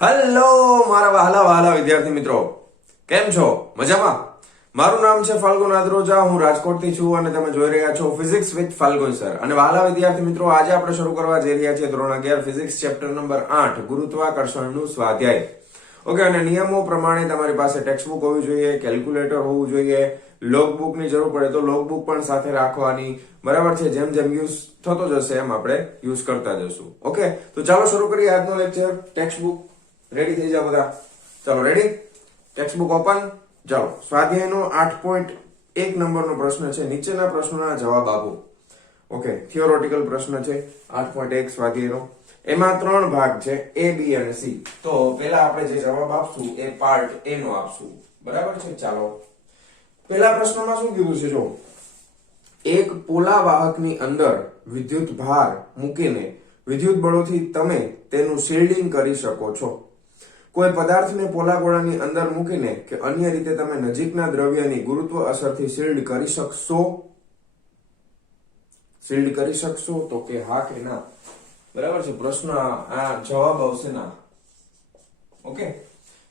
Hello મારા વહાલા વહાલા વિદ્યાર્થી મિત્રો, કેમ છો? મજામાં? મારું નામ છે ફાલ્ગુન આદ્રોજા, હું રાજકોટથી છું અને તમે જોઈ રહ્યા છો ફિઝિક્સ વિથ ફાલ્ગુન સર. અને વહાલા વિદ્યાર્થી મિત્રો, આજે આપણે શરૂ કરવા જઈ રહ્યા છીએ ધોરણ 11 ફિઝિક્સ ચેપ્ટર નંબર 8 ગુરુત્વાકર્ષણનું સ્વાધ્યાય. ઓકે, અને નિયમો પ્રમાણે તમારી પાસે ટેક્સ્ટબુક હોવી જોઈએ, કેલ્ક્યુલેટર હોવું જોઈએ, લોગબુક ની જરૂર પડે તો લોગબુક પણ સાથે રાખવાની. બરાબર છે? જેમ જેમ યુઝ થતો જશે એમ આપણે યુઝ કરતા જશું. ઓકે, તો ચાલો શરૂ કરીએ આજનો લેક્ચર. ટેક્સ્ટબુક રેડી થઈ જાવ બધા. ચાલો, રેડી? Textbook open. ચાલો, સ્વાધ્યાયનો 8.1 નંબરનો પ્રશ્ન છે, નીચેના પ્રશ્નોના જવાબ આપો. ઓકે, થિયોરેટિકલ પ્રશ્ન છે 8.1 સ્વાધ્યાયનો. એમાં 3 ભાગ છે, A, B અને C. તો પહેલા આપણે જે જવાબ આપશું એ પાર્ટ A નો આપશું. બરાબર છે? ચાલો, પહેલા પ્રશ્નમાં શું કીધું છે જો, એક પોલા વાહકની અંદર વિદ્યુત ભાર મૂકીને વિદ્યુત બળોથી તમે તેનું શિલ્ડિંગ કરી શકો છો. કોઈ પદાર્થને પોલા ગોળાની અંદર મૂકીને કે અન્ય રીતે તમે નજીકના દ્રવ્યની ગુરુત્વ અસરથી શિલ્ડ કરી શકશો? શિલ્ડ કરી શકશો? તો કે હા કે ના. બરાબર છે? પ્રશ્ન આ જવાબ આવશે ના. ઓકે,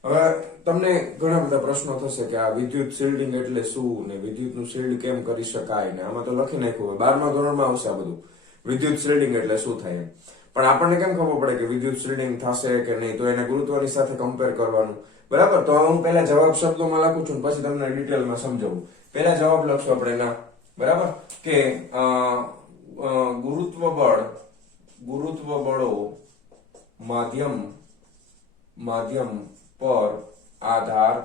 હવે તમને ઘણા બધા પ્રશ્નો થશે કે આ વિદ્યુત શિલ્ડિંગ એટલે શું ને વિદ્યુતનું શિલ્ડ કેમ કરી શકાય ને આમાં તો લખી નાખ્યું હોય 12મા ધોરણમાં આવશે આ બધું, વિદ્યુત શિલ્ડિંગ એટલે શું થાય એમ. પણ આપણને કેમ ખબર પડે કે વિદ્યુત શિલ્ડિંગ થશે કે નહીં? તો એને ગુરુત્વની સાથે કમ્પેર કરવાનું. બરાબર? તો હું પહેલા જવાબ શબ્દોમાં લખું છું પછી તમને ડિટેલમાં સમજાવું. પહેલા જવાબ લખશું આપણે ના. બરાબર? કે ગુરુત્વ બળો માધ્યમ પર આધાર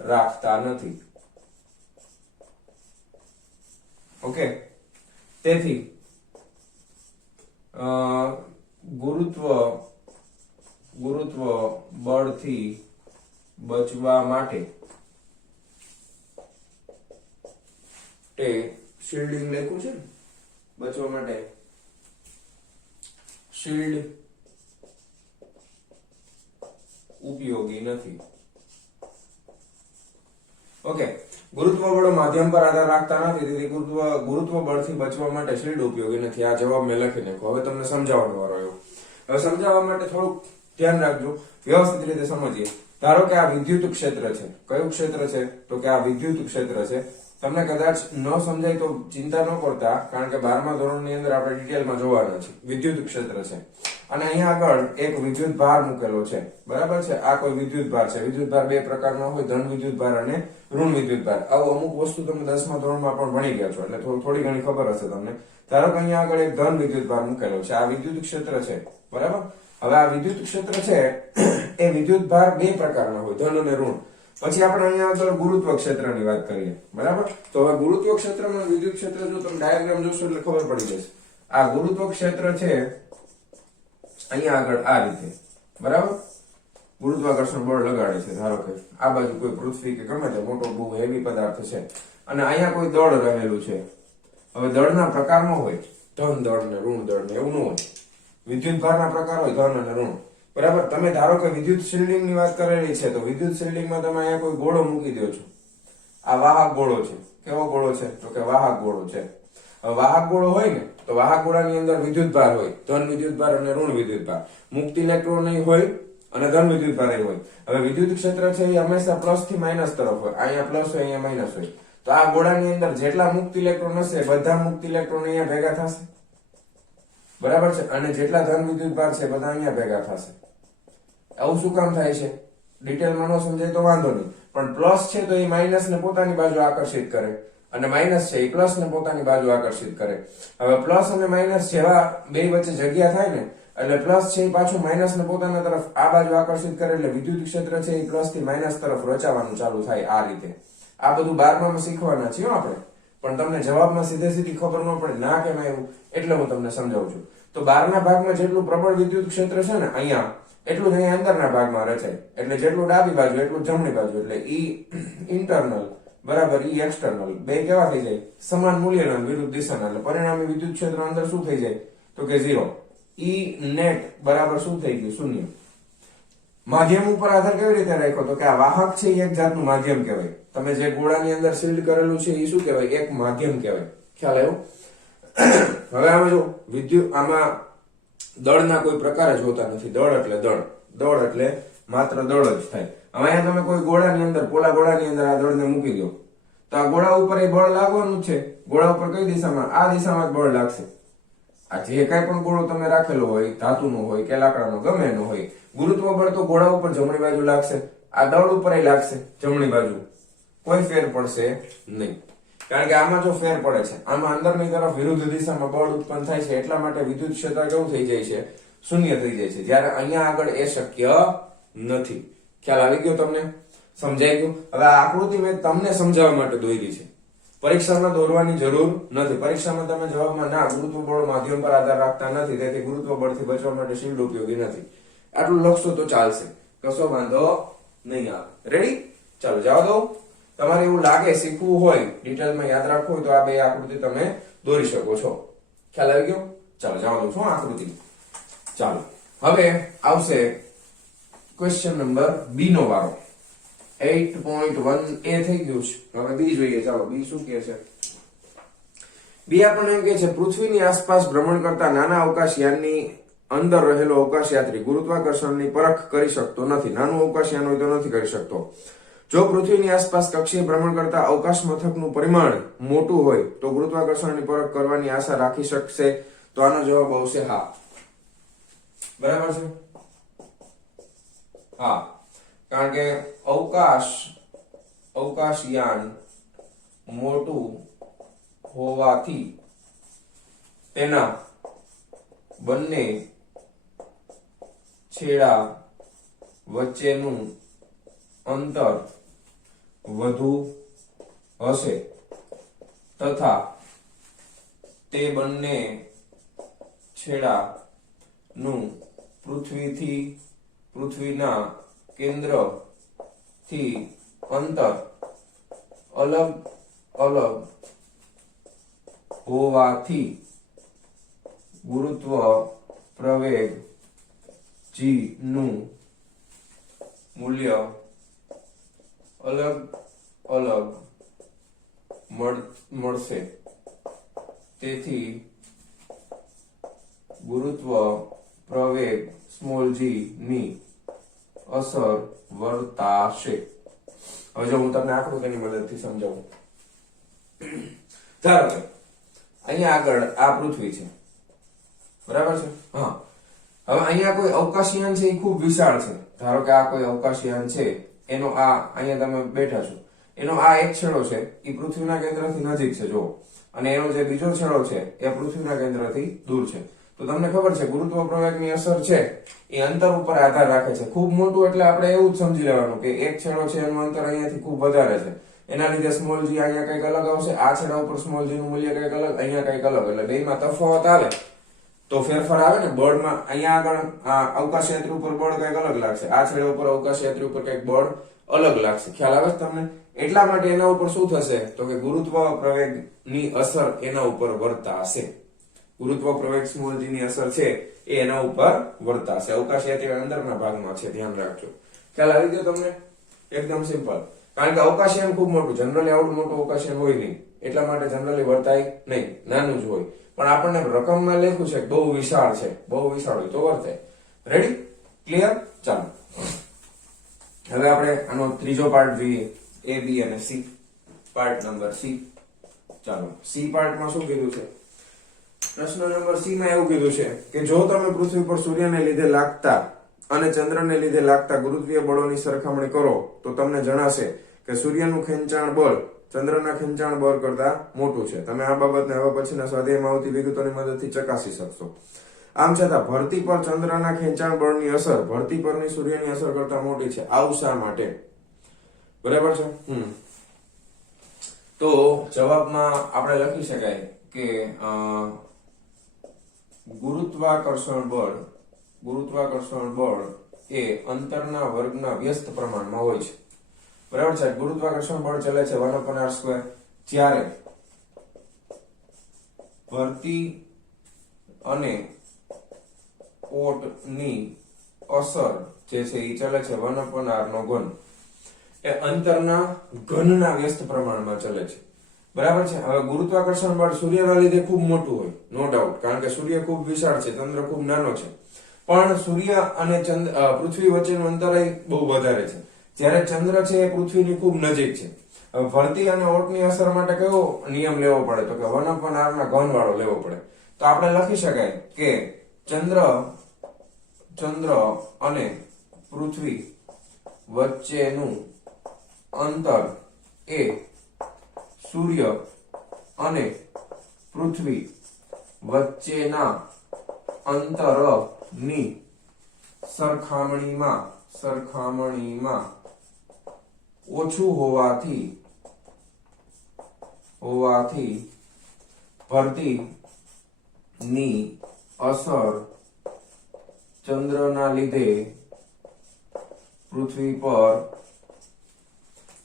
રાખતા નથી. ઓકે, તેથી ગુરુત્વ બળથી બચવા માટે શિલ્ડિંગ લખ્યું છે ને, બચવા માટે શિલ્ડ ઉપયોગી નથી. ઓકે, ગુરુત્વ બળો માધ્યમ પર આધાર રાખતા નથી, તેથી ગુરુત્વ બળથી બચવા માટે શિલ્ડ ઉપયોગી નથી. આ જવાબ મેં લખી નાખ્યો. હવે તમને સમજાવવાનો વારો આવ્યો. હવે સમજાવવા માટે થોડુંક ધ્યાન રાખજો, વ્યવસ્થિત રીતે સમજીએ. ધારો કે આ વિદ્યુત ક્ષેત્ર છે. કયું ક્ષેત્ર છે? તો કે આ વિદ્યુત ક્ષેત્ર છે. તમને કદાચ ન સમજાય તો ચિંતા ન કરતા, કારણ કે 12મા ધોરણની અંદર આપણે ડિટેલમાં જોવાના છે. વિદ્યુત ક્ષેત્ર છે અને અહીંયા આગળ એક વિદ્યુત ભાર મૂકેલો છે. બરાબર છે? આ કોઈ વિદ્યુત ભાર છે. વિદ્યુત ભાર બે પ્રકારના હોય, ધન વિદ્યુત ભાર અને ઋણ વિદ્યુત ભાર. આવું અમુક વસ્તુ તમે 10મા ધોરણમાં પણ ભણી ગયા છો એટલે થોડી ઘણી ખબર હશે તમને. ધારો કે અહીંયા આગળ એક ધન વિદ્યુત ભાર મૂકેલો છે. આ વિદ્યુત ક્ષેત્ર છે. બરાબર? હવે આ વિદ્યુત ક્ષેત્ર છે એ વિદ્યુત ભાર બે પ્રકારના હોય, ધન અને ઋણ. પછી આપણે અહીંયા આગળ ગુરુત્વ ક્ષેત્રની વાત કરીએ. બરાબર? તો હવે ગુરુત્વ ક્ષેત્રમાં વિદ્યુત ક્ષેત્ર જો તમે ડાયાગ્રામ જોશો એટલે ખબર પડી જશે. આ ગુરુત્વ ક્ષેત્ર છે અહીંયા આગળ આ રીતે. બરાબર? ગુરુત્વાકર્ષણ બળ લગાડે છે. ધારો કે આ બાજુ કોઈ પૃથ્વી કે ગમે તે મોટો બહુ હેવી પદાર્થ છે અને અહીંયા કોઈ દળ રહેલું છે. હવે દળના પ્રકારમાં હોય ધન દળ ને ઋણ દળ ને એવું ન હોય. વિદ્યુત ભારના પ્રકાર હોય ધન અને ઋણ. બરાબર? તમે ધારો કે વિદ્યુત શિલ્ડિંગ ની વાત કરેલી છે તો વિદ્યુત શિલ્ડિંગમાં તમે અહીંયા કોઈ ગોળો મૂકી દો છો. આ વાહક ગોળો છે. કેવો ગોળો છે? તો કે વાહક ગોળો છે. હવે વાહક ગોળો હોય ને તો વાહક ગોળાની અંદર વિદ્યુત ભાર હોય, ધન વિદ્યુત ભાર અને ઋણ વિદ્યુત ભાર. મુક્ત ઇલેક્ટ્રોન હોય અને ધન વિદ્યુત ભાર હોય. હવે વિદ્યુત ક્ષેત્ર છે એ હંમેશા પ્લસ થી માઇનસ તરફ હોય. અહીંયા પ્લસ હોય, અહીંયા માઇનસ હોય. તો આ ગોળાની અંદર જેટલા મુક્ત ઇલેક્ટ્રોન હશે બધા મુક્ત ઇલેક્ટ્રોન અહીંયા ભેગા થશે. બરાબર છે? અને જેટલા ધન વિદ્યુત ભાર છે બધા અહીંયા ભેગા થશે. આવું શું કામ થાય છે? ડિટેલમાં ન સમજાય તો વાંધો નહીં, પણ પ્લસ છે તો એ માઇનસ ને પોતાની બાજુ આકર્ષિત કરે અને માઇનસ છે એ પ્લસ ને પોતાની બાજુ આકર્ષિત કરે. હવે પ્લસ અને માઇનસ જેવા બે વચ્ચે જગ્યા થાય ને એટલે પ્લસ છે એ પાછું માઇનસ ને પોતાના તરફ આ બાજુ આકર્ષિત કરે એટલે વિદ્યુત ક્ષેત્ર છે એ પ્લસ થી માઇનસ તરફ રચાવાનું ચાલુ થાય. આ રીતે આ બધું 12માં શીખવાના છીએ આપણે, પણ તમને જવાબમાં સીધી ખબર ન પડે ના કેમ આવ્યું એટલે હું તમને સમજાવું છું. તો 12ના ભાગમાં જેટલું પ્રબળ વિદ્યુત ક્ષેત્ર છે ને અહીંયા એટલું જ અહીંયા અંદરના ભાગમાં રચાય. એટલે જેટલું ડાબી બાજુ એટલું જમણી બાજુ. એટલે ઈ ઇન્ટરનલ બરાબર ઈ એક્સટર્નલ બે કેવા થઈ જાય? સમાન મૂલ્યના વિરુદ્ધ દિશાના. એટલે પરિણામી વિદ્યુત ક્ષેત્ર અંદર શું થઈ જાય? તો કે 0. ઈ નેટ બરાબર શું થઈ ગયું? શૂન્ય. માધ્યમ ઉપર આધાર કેવી રીતે રાખ્યો? તો કે આ વાહક છે એ એક જાતનું માધ્યમ કહેવાય. તમે જે ગોળાની અંદર શિલ્ડ કરેલું છે એ શું કહેવાય? એક માધ્યમ કહેવાય. ખ્યાલ આવ્યો? હવે આમાં જો વિદ્યુત આમાં દળના કોઈ પ્રકાર જ હોતા નથી. દળ એટલે દળ. દળ એટલે માત્ર દળ જ થાય. હવે અહીંયા તમે કોઈ ગોળાની અંદર, પોલા ગોળાની અંદર આ દળને મૂકી દો તો આ ગોળા ઉપર એ બળ લાગવાનું જ છે. ગોળા ઉપર કઈ દિશામાં? આ દિશામાં જ બળ લાગશે. આ જે કઈ પણ ગોળો તમે રાખેલો હોય, ધાતુનો હોય કે લાકડાનો, ગમે એનો હોય, ગુરુત્વ બળ તો ગોળા ઉપર જમણી બાજુ લાગશે, આ દળ ઉપર લાગશે જમણી બાજુ. કોઈ ફેર પડશે નહીં, કારણ કે આમાં જો ફેર પડે છે, આમાં અંદરની તરફ વિરુદ્ધ દિશામાં બળ ઉત્પન્ન થાય છે, એટલા માટે વિદ્યુત ક્ષેત્ર કેવું થઈ જાય છે? શૂન્ય થઈ જાય છે. જ્યારે અહીંયા આગળ એ શક્ય નથી. ખ્યાલ આવી ગયો તમને? સમજાઈ ગયું? હવે આ આકૃતિ મેં તમને સમજાવવા માટે દોરી છે, પરીક્ષામાં દોરવાની જરૂર નથી. પરીક્ષામાં તમે જવાબમાં ના ગુરુત્વ બળ માધ્યમ પર આધાર રાખતા નથી, તેથી ગુરુત્વ બળથી બચવા માટે શિલ્ડ ઉપયોગી નથી, આટલું લખશો તો ચાલશે, કશો વાંધો નહીં આવે. રેડી? ચાલો જવા દો. તમારે એવું લાગે શીખવું હોય, ડિટેલમાં યાદ રાખવું હોય તો આ બે આકૃતિ તમે દોરી શકો છો. ખ્યાલ આવી ગયો? ચાલો જવા દઉં છું આકૃતિ. ચાલો હવે આવશે ક્વેશ્ચન નંબર બી નો વારો. 8.1 એ થઈ ગયું છે. હવે બી જોઈએ. ચાલો બી શું કહે છે? બી આપણને એમ કહે છે પૃથ્વીની આસપાસ ભ્રમણ કરતા નાના અવકાશયાનની અંદર રહેલો અવકાશયાત્રી ગુરુત્વાકર્ષણની પરખ કરી શકતો નથી. નાનું અવકાશયાન હોય તો નથી કરી શકતો. જો પૃથ્વીની આસપાસ કક્ષીય ભ્રમણ કરતા અવકાશ મથકનું પરિમાણ મોટું હોય તો ગુરુત્વાકર્ષણની પરખ કરવાની આશા રાખી શકશે. તો આનો જવાબ આવશે હા. બરાબર છે? હા, કારણ કે અવકાશયાન મોટું હોવાથી તેના બંને છેડા વચ્ચેનું અંતર વધુ હશે તથા તે બંને છેડાનું પૃથ્વીના કેન્દ્રથી અંતર અલગ અલગ હોવાથી ગુરુત્વ પ્રવેગ g નું મૂલ્ય અલગ અલગ મળશે. તેથી ગુરુત્વ પ્રવેગ g ની અસર વર્તાશે. હવે જો હું તમને આકૃતિની મદદથી સમજાવું. ધારો કે અહીંયા આગળ આ પૃથ્વી છે, બરાબર છે? હા, હવે અહીંયા કોઈ અવકાશયાન છે, એ ખૂબ વિશાળ છે. ધારો કે આ કોઈ અવકાશયાન છે, એનો આ અહીંયા તમે બેઠા છો, એનો આ એક છેડો છે એ પૃથ્વીના કેન્દ્રથી નજીક છે જો, અને એનો જે બીજો છેડો છે એ પૃથ્વીના કેન્દ્રથી દૂર છે. તો તમને ખબર છે ગુરુત્વ પ્રવેગની અસર છે એ અંતર ઉપર આધાર રાખે છે. ખૂબ મોટું એટલે આપણે એવું જ સમજી લેવાનું કે એક છેડો છે એનું અંતર અહીંયાથી ખૂબ વધારે છે, એના લીધે સ્મોલ g અહીંયા કંઈક અલગ આવશે, આ છેડા ઉપર સ્મોલ g નું મૂલ્ય કંઈક અલગ, અહીંયા કંઈક અલગ, એટલે બેમાં તફાવત આવે તો ફેરફાર આવે ને બળમાં. અહીંયા આગળ આ અવકાશયાત્રી ઉપર બળ કંઈક અલગ લાગશે, આ છેડા ઉપર અવકાશયાત્રી ઉપર કંઈક બળ અલગ લાગશે. ખ્યાલ આવે છે તમને? એટલા માટે એના ઉપર શું થશે તો કે ગુરુત્વ પ્રવેગની અસર એના ઉપર વર્તાશે. ગુરુત્વ પ્રવેગ સ્મોલ g ની અસર છે એ એના ઉપર વર્તાશે. અવકાશયાત્રી અંદરના ભાગમાં છે, ધ્યાન રાખજો. ખ્યાલ આવી ગયો તમને? એકદમ સિમ્પલ. કારણ કે અવકાશયાન ખૂબ મોટું, જનરલી આવડું મોટું અવકાશયાન હોય નહીં, એટલા માટે જનરલી વર્તાય નહીં, નાનું જ હોય. પણ આપણને રકમમાં લખ્યું છે બહુ વિશાળ છે, બહુ વિશાળ હોય તો વર્તાય. રેડી? ક્લિયર? ચાલો હવે આપણે આનો ત્રીજો પાર્ટ જોઈએ, એ બી અને સી. Part number C. ચાલો સી પાર્ટમાં શું કીધું છે? પ્રશ્ન નંબર સી માં એવું કીધું છે કે જો તમે પૃથ્વી પર સૂર્યને લીધે લાગતા અને ચંદ્રને લીધે લાગતા ગુરુત્વીય બળોની સરખામણી કરો તો તમને જણાશે કે સૂર્યનું ખેંચાણ બળ ચંદ્રના ખેંચાણ બળ કરતા મોટું છે. તમે આ બાબતને હવે પછીના સ્વાધ્યાયમાં આવતી વિગતોની મદદથી ચકાસી શકશો. આમ છતાં ભરતી પર ચંદ્રના ખેંચાણ બળની અસર ભરતી પરની સૂર્યની અસર કરતા મોટી છે. આવું શા માટે? બરાબર છે? તો જવાબમાં આપણે લખી શકાય કે ગુરુત્વાકર્ષણ બળ એ અંતરના વર્ગના વ્યસ્ત પ્રમાણમાં હોય છે. બરાબર છે? ગુરુત્વાકર્ષણ બળ ચલે છે 1/r², જ્યારે ભરતી અને ઓટની અસર જે છે એ ચલે છે 1/r². એ અંતરના ઘનના વ્યસ્ત પ્રમાણમાં ચલે છે. બરાબર છે? હવે ગુરુત્વાકર્ષણ બળ સૂર્યના લીધે ખૂબ મોટું હોય, નો ડાઉટ, કારણ કે સૂર્ય ખૂબ વિશાળ છે, ચંદ્ર ખૂબ નાનો છે. પણ સૂર્ય અને પૃથ્વી વચ્ચેનું અંતર બહુ વધારે છે. જ્યારે ચંદ્ર છે એ પૃથ્વીની ખૂબ નજીક છે. હવે ભરતી અને ઓટની અસર માટે કયો નિયમ લેવો પડે? તો કે 1/r ના ઘન વાળો લેવો પડે. તો આપણે લખી શકાય કે ચંદ્ર અને પૃથ્વી વચ્ચેનું અંતર એ સૂર્ય અને પૃથ્વી વચ્ચેના અંતરની સરખામણીમાં ઓછું હોવાથી ભરતીની અસર ચંદ્રના લીધે પૃથ્વી પર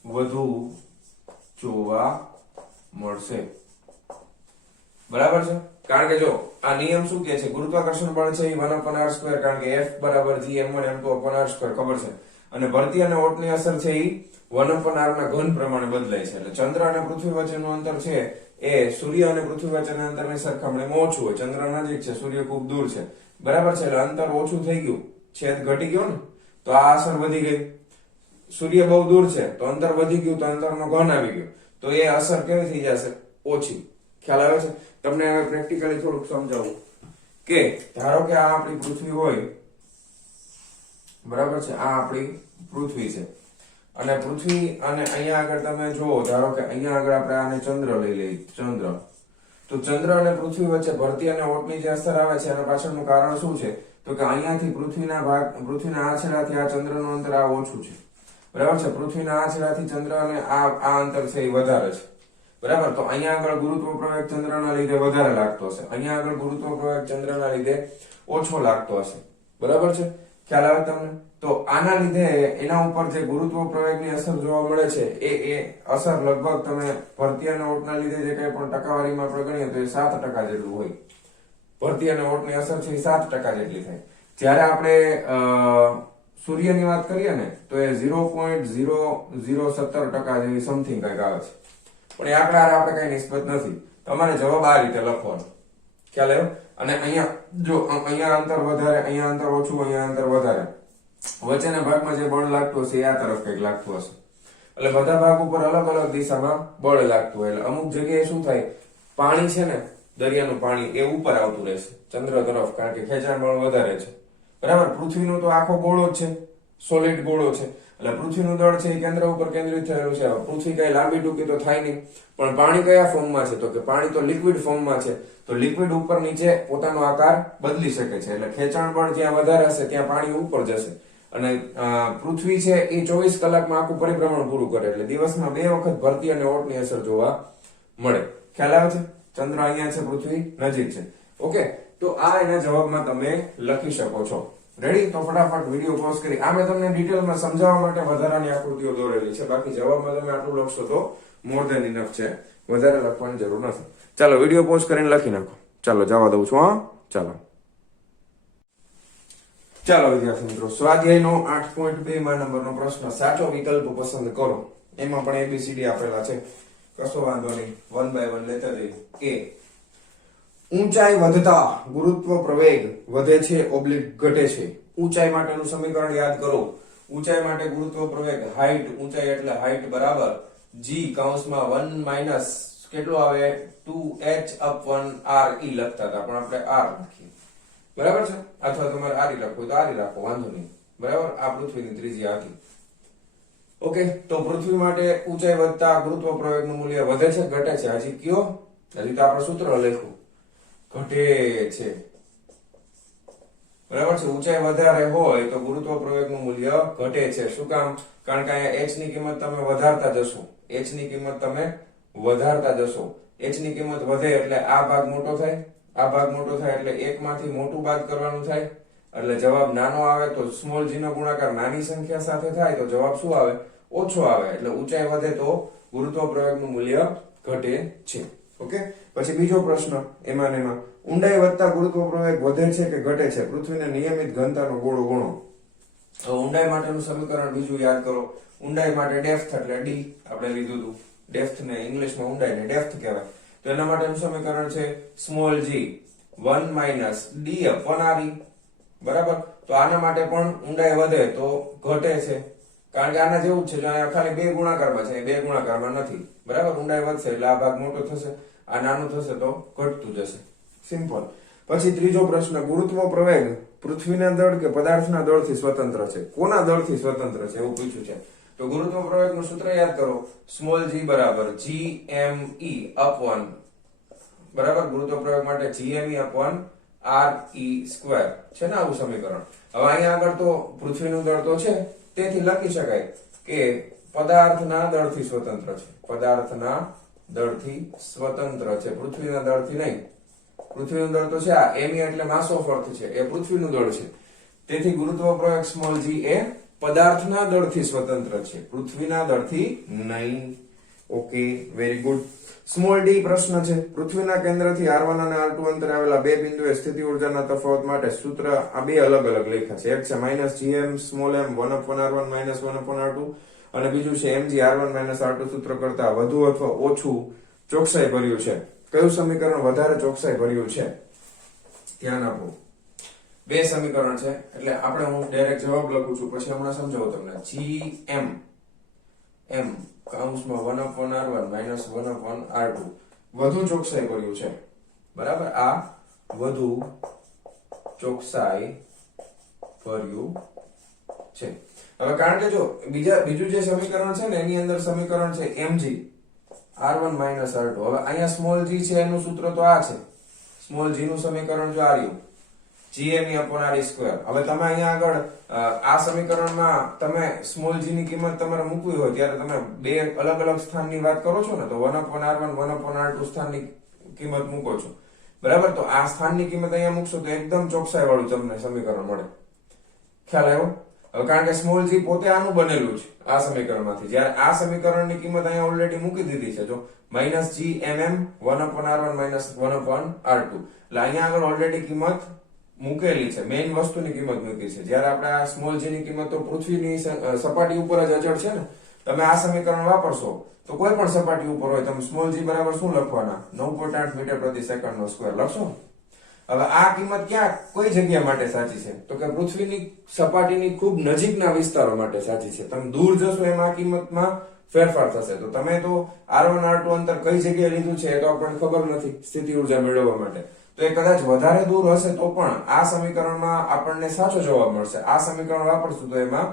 વધુ જોવા મળશે. બરાબર છે? કારણ કે જો આ નિયમ શું કહે છે? ગુરુત્વાકર્ષણ બળ છે એ 1/r², કારણ કે F બરાબર G(m1m2)/r² ખબર છે. અને ભરતી અને ઓટની અસર છે એ 1/r ના ઘન પ્રમાણે બદલાય છે. એટલે ચંદ્ર અને પૃથ્વી વચ્ચેનું અંતર છે એ સૂર્ય અને પૃથ્વી વચ્ચેના અંતરની સરખામણીમાં ઓછું હોય. ચંદ્ર નજીક છે, સૂર્ય ખૂબ દૂર છે. બરાબર છે? એટલે અંતર ઓછું થઈ ગયું, છેદ ઘટી ગયો ને, તો આ અસર વધી ગઈ. સૂર્ય બહુ દૂર છે તો અંતર વધી ગયું, તો અંતરનો ઘન આવી ગયો, તો એ અસર કેવી થઈ જશે? ઓછી. ખ્યાલ આવે છે? તમને હવે પ્રેક્ટિકલી થોડુંક સમજાવું કે ધારો કે આ આપણી પૃથ્વી હોય, બરાબર છે? આ આપણી પૃથ્વી છે અને પૃથ્વી અને અહીંયા આગળ તમે જુઓ, ધારો કે અહીંયા આગળ આપણે આને ચંદ્ર લઈ લઈએ, ચંદ્ર. તો ચંદ્ર અને પૃથ્વી વચ્ચે ભરતી અને ઓટની જે અસર આવે છે એના પાછળનું કારણ શું છે? તો કે અહીંયાથી પૃથ્વીના આ છેડાથી આ ચંદ્રનું અંતર આ ઓછું છે. બરાબર છે? પૃથ્વીના આ છેડાથી ચંદ્ર અને આ અંતર છે એ વધારે છે. બરાબર? તો અહીંયા આગળ ગુરુત્વ પ્રવેગ ચંદ્રના લીધે વધારે લાગતો હશે, અહીંયા આગળ ગુરુત્વ પ્રવેગ ચંદ્રના લીધે ઓછો લાગતો હશે. બરાબર છે? ખ્યાલ આવે તમને? તો આના લીધે એના ઉપર જે ગુરુત્વ પ્રવેગની અસર જોવા મળે છે એ અસર લગભગ તમે ભરતી અને ઓટના લીધે જે કંઈ પણ ટકાવારીમાં આપણે ગણીએ તો એ 7% જેટલું હોય. ભરતી અને ઓટની અસર છે એ 7% જેટલી થાય. જ્યારે આપણે સૂર્યની વાત કરીએ ને તો એ 0.0017% જેવી સમથિંગ કંઈક આવે છે. પણ એ આંકડા આપણે કઈ નિસ્બત નથી. તમારે જવાબ આ રીતે લખવાનો. ખ્યાલ આવ્યો? અને અહીંયા જો અહીંયા અંતર વધારે, અહીંયા અંતર ઓછું, અહીંયા અંતર વધારે, વચ્ચેના ભાગમાં જે બળ લાગતું હશે એ આ તરફ કંઈક લાગતું હશે. એટલે બધા ભાગ ઉપર અલગ અલગ દિશામાં બળ લાગતું હોય. એટલે અમુક જગ્યાએ શું થાય? પાણી છે ને, દરિયાનું પાણી એ ઉપર આવતું રહેશે ચંદ્ર તરફ, કારણ કે ખેંચાણ બળ વધારે છે. બરાબર? પૃથ્વીનો તો આખો ગોળો જ છે, સોલિડ ગોળો છે. એટલે પૃથ્વીનું દળ છે એ કેન્દ્ર ઉપર કેન્દ્રિત થયેલું છે. પૃથ્વી કઈ લાંબી ટૂંકી તો થાય નહીં, પણ પાણી કયા ફોર્મમાં છે? તો કે પાણી તો લિક્વિડ ફોર્મમાં છે. તો લિક્વિડ ઉપર નીચે પોતાનો આકાર બદલી શકે છે. એટલે ખેંચાણ બળ જ્યાં વધારે હશે ત્યાં પાણી ઉપર જશે. અને પૃથ્વી છે એ 24 કલાકમાં આખું પરિભ્રમણ પૂરું કરે. એટલે દિવસમાં 2 વખત ભરતી અને ઓટની અસર જોવા મળે. ખ્યાલ આવે છે? ચંદ્ર અહીંયા છે, પૃથ્વી નજીક છે. ઓકે, તો આ એના જવાબમાં તમે લખી શકો છો. રેડી? તો ફટાફટ વિડીયો પોઝ કરી આ મેં તમને ડિટેલમાં સમજાવવા માટે વધારાની આકૃતિઓ દોરેલી છે. બાકી જવાબમાં તમે આટલું લખશો તો મોર ધેન ઇનફ છે, વધારે લખવાની જરૂર નથી. ચાલો વિડીયો પોઝ કરીને લખી નાખો. ચાલો જવા દઉં છું. હા, ચાલો વિદ્યાર્થી મિત્રો, સ્વાધ્યાયનો 8.2 નંબરનો પ્રશ્ન, સાચો વિકલ્પ પસંદ કરો. એમાં પણ ABCD આપેલા છે, કશો વાંધો નહીં, 1 by 1 લેતા જઈએ. કે ઊંચાઈ વધતા ગુરુત્વ પ્રવેગ વધે છે ઓબ્લિક ઘટે છે. ઊંચાઈ માટેનું સમીકરણ યાદ કરો. ઊંચાઈ માટે ગુરુત્વ પ્રવેગ, હાઈટ, ઊંચાઈ એટલે હાઈટ બરાબર g કૌંસમાં 1 માઇનસ કેટલું આવે 2h/1re લખતા હતા, પણ આપણે r લખીએ. બરાબર છે? અથવા તમારે આરી લખવું તો આરી રાખો, વાંધો નહીં. બરાબર? આ પૃથ્વીની ત્રિજ્યા હતી. ઓકે, તો પૃથ્વી માટે ઊંચાઈ વધતા ગુરુત્વ પ્રવેગનું મૂલ્ય વધે છે ઘટે છે? હજી કયો? હજી તો આપણે સૂત્ર લખ્યું, ઘટે છે. બરાબર છે? ઊંચાઈ વધારે હોય તો ગુરુત્વ પ્રવેગનું મૂલ્ય ઘટે છે. શું કામ? કારણ કે અહીંયા h ની કિંમત તમે વધારતા જશો, h ની કિંમત તમે વધારતા જશો. h ની કિંમત વધે એટલે આ ભાગ મોટો થાય, આ ભાગ મોટો થાય એટલે એક માંથી મોટું બાદ કરવાનું થાય. એટલે જવાબ નાનો આવે તો સ્મોલ g નો ગુણાકાર નાની સંખ્યા સાથે થાય તો જવાબ શું આવે? ઓછો આવે. એટલે ઊંચાઈ વધે તો ગુરુત્વ પ્રવેગનું મૂલ્ય ઘટે છે. ઓકે, પછી બીજો પ્રશ્ન એમાં ઊંડાઈ વધતા ગુરુત્વ પ્રવેગ વધે છે કે ઘટે છે? પૃથ્વીને નિયમિત ઘનતાનો ગોળો ગણો. હવે ઊંડાઈ માટેનું સમીકરણ બીજું યાદ કરો. ઊંડાઈ માટે ડેપ્થ એટલે d આપણે લીધું હતું. ડેપ્થ ને ઇંગ્લિશમાં ઊંડાઈને ડેપ્થ કહેવાય. તો એના માટેનું સમીકરણ છે સ્મોલ g 1 - d/re. બરાબર. તો આના માટે પણ ઊંડાઈ વધે તો ઘટે છે, કારણ કે આના જેવું જ છે. જો અહીંયા ખાલી બે ગુણાકારમાં છે, બે ગુણાકારમાં નથી. બરાબર, ઊંડાઈ વધશે એટલે આ ભાગ મોટો થશે, આ નાનું થશે તો ઘટતું જશે. સિમ્પલ. પછી ત્રીજો પ્રશ્ન, ગુરુત્વ પ્રવેગ પૃથ્વીના દળ કે પદાર્થના દળથી સ્વતંત્ર છે? કોના દળથી સ્વતંત્ર છે એવું પૂછ્યું છે. તો ગુરુત્વ પ્રવેગનું સૂત્ર યાદ કરો, સ્મોલ g બરાબર GME upon, બરાબર, ગુરુત્વ પ્રવેગ માટે GME upon RE² છે ને આવું સમીકરણ. હવે અહીંયા આગળ તો પૃથ્વીનું દળ તો છે, તેથી લખી શકાય કે પદાર્થના દળથી સ્વતંત્ર છે. પદાર્થના દળથી સ્વતંત્ર છે, પૃથ્વીના દળથી નહીં. પૃથ્વીનું દળ તો છે આ m એટલે માસ ઓફ અર્થ છે, એ પૃથ્વીનું દળ છે. તેથી ગુરુત્વ પ્રવેગ સ્મોલ g એ પદાર્થના દળથી સ્વતંત્ર છે, પૃથ્વીના દળથી નહીં. Okay, very good. Small d પ્રશ્ન છે, પૃથ્વીના કેન્દ્રથી r1 અને r2 અંતરે આવેલા બે બિંદુએ સ્થિતિ ઊર્જાના તફાવત માટે સૂત્ર આ બે અલગ અલગ લખ્યા છે. એક છે -gm small m 1/r1 -1/r2 અને બીજું છે mg r1 r2 સૂત્ર કરતા વધુ અથવા ઓછું ચોકસાઈ ભર્યું છે. કયું સમીકરણ વધારે ચોકસાઈ ભર્યું છે? ધ્યાન આપો. બે સમીકરણ છે એટલે આપણે હું ડાયરેક્ટ જવાબ લખું છું, પછી હમણાં સમજાવું તમને. gm m કૌંસમાં 1/r1 -1/r2 વધુ ચોકસાઈ ભર્યું છે. બરાબર, આ વધુ ચોકસાઈ ભર્યું છે. હવે કારણ કે જો બીજું જે સમીકરણ છે ને એની અંદર સમીકરણ છે mg r1 r2. હવે અહીંયા સ્મોલ g છે એનું સૂત્ર તો આ છે, સ્મોલ g નું સમીકરણ જો આ રહ્યું GME upon RE². હવે તમે અહીંયા આગળ આ સમીકરણમાં તમે સ્મોલ g ની કિંમત તમારે મૂકવી હોય ત્યારે તમે બે અલગ અલગ સ્થાનની વાત કરો છો ને, તો 1/r1 1/r2 સ્થાનની કિંમત મૂકો છો. બરાબર, તો આ સ્થાનની કિંમત અહીંયા મૂકશો તો એકદમ ચોકસાઈ વાળું તમને સમીકરણ મળે. ખ્યાલ આવ્યો? હવે કારણ કે સ્મોલ g પોતે આનું બનેલું છે આ સમીકરણમાંથી, જ્યારે આ સમીકરણની કિંમત અહીંયા ઓલરેડી મૂકી દીધી છે. જો -gmm 1/r1 1/r2, એટલે અહીંયા આગળ ઓલરેડી કિંમત મૂકેલી છે, મેઇન વસ્તુની કિંમત મૂકી છે. જ્યારે આપણે આ સ્મોલ g ની કિંમત તો પૃથ્વીની સપાટી ઉપર જ અચળ છે ને, તમે આ સમીકરણ વાપરશો તો કોઈ પણ સપાટી ઉપર હોય તમે સ્મોલ g બરાબર શું લખવાના? 9.8 મીટર પ્રતિ સેકન્ડનો સ્ક્વેર લખશો. હવે આ કિંમત ક્યાં કોઈ જગ્યા માટે સાચી છે? તો કે પૃથ્વીની સપાટીની ખૂબ નજીકના વિસ્તારો માટે સાચી છે. તમે દૂર જશો એમ આ કિંમતમાં ફેરફાર થશે. તો તમે તો r1 r2 અંતર કઈ જગ્યાએ લીધું છે એ તો આપણને ખબર નથી સ્થિતિ ઊર્જા મેળવવા માટે, તો એ કદાચ વધારે દૂર હશે તો પણ આ સમીકરણમાં આપણને સાચો જવાબ મળશે. આ સમીકરણ વાપરશું તો એમાં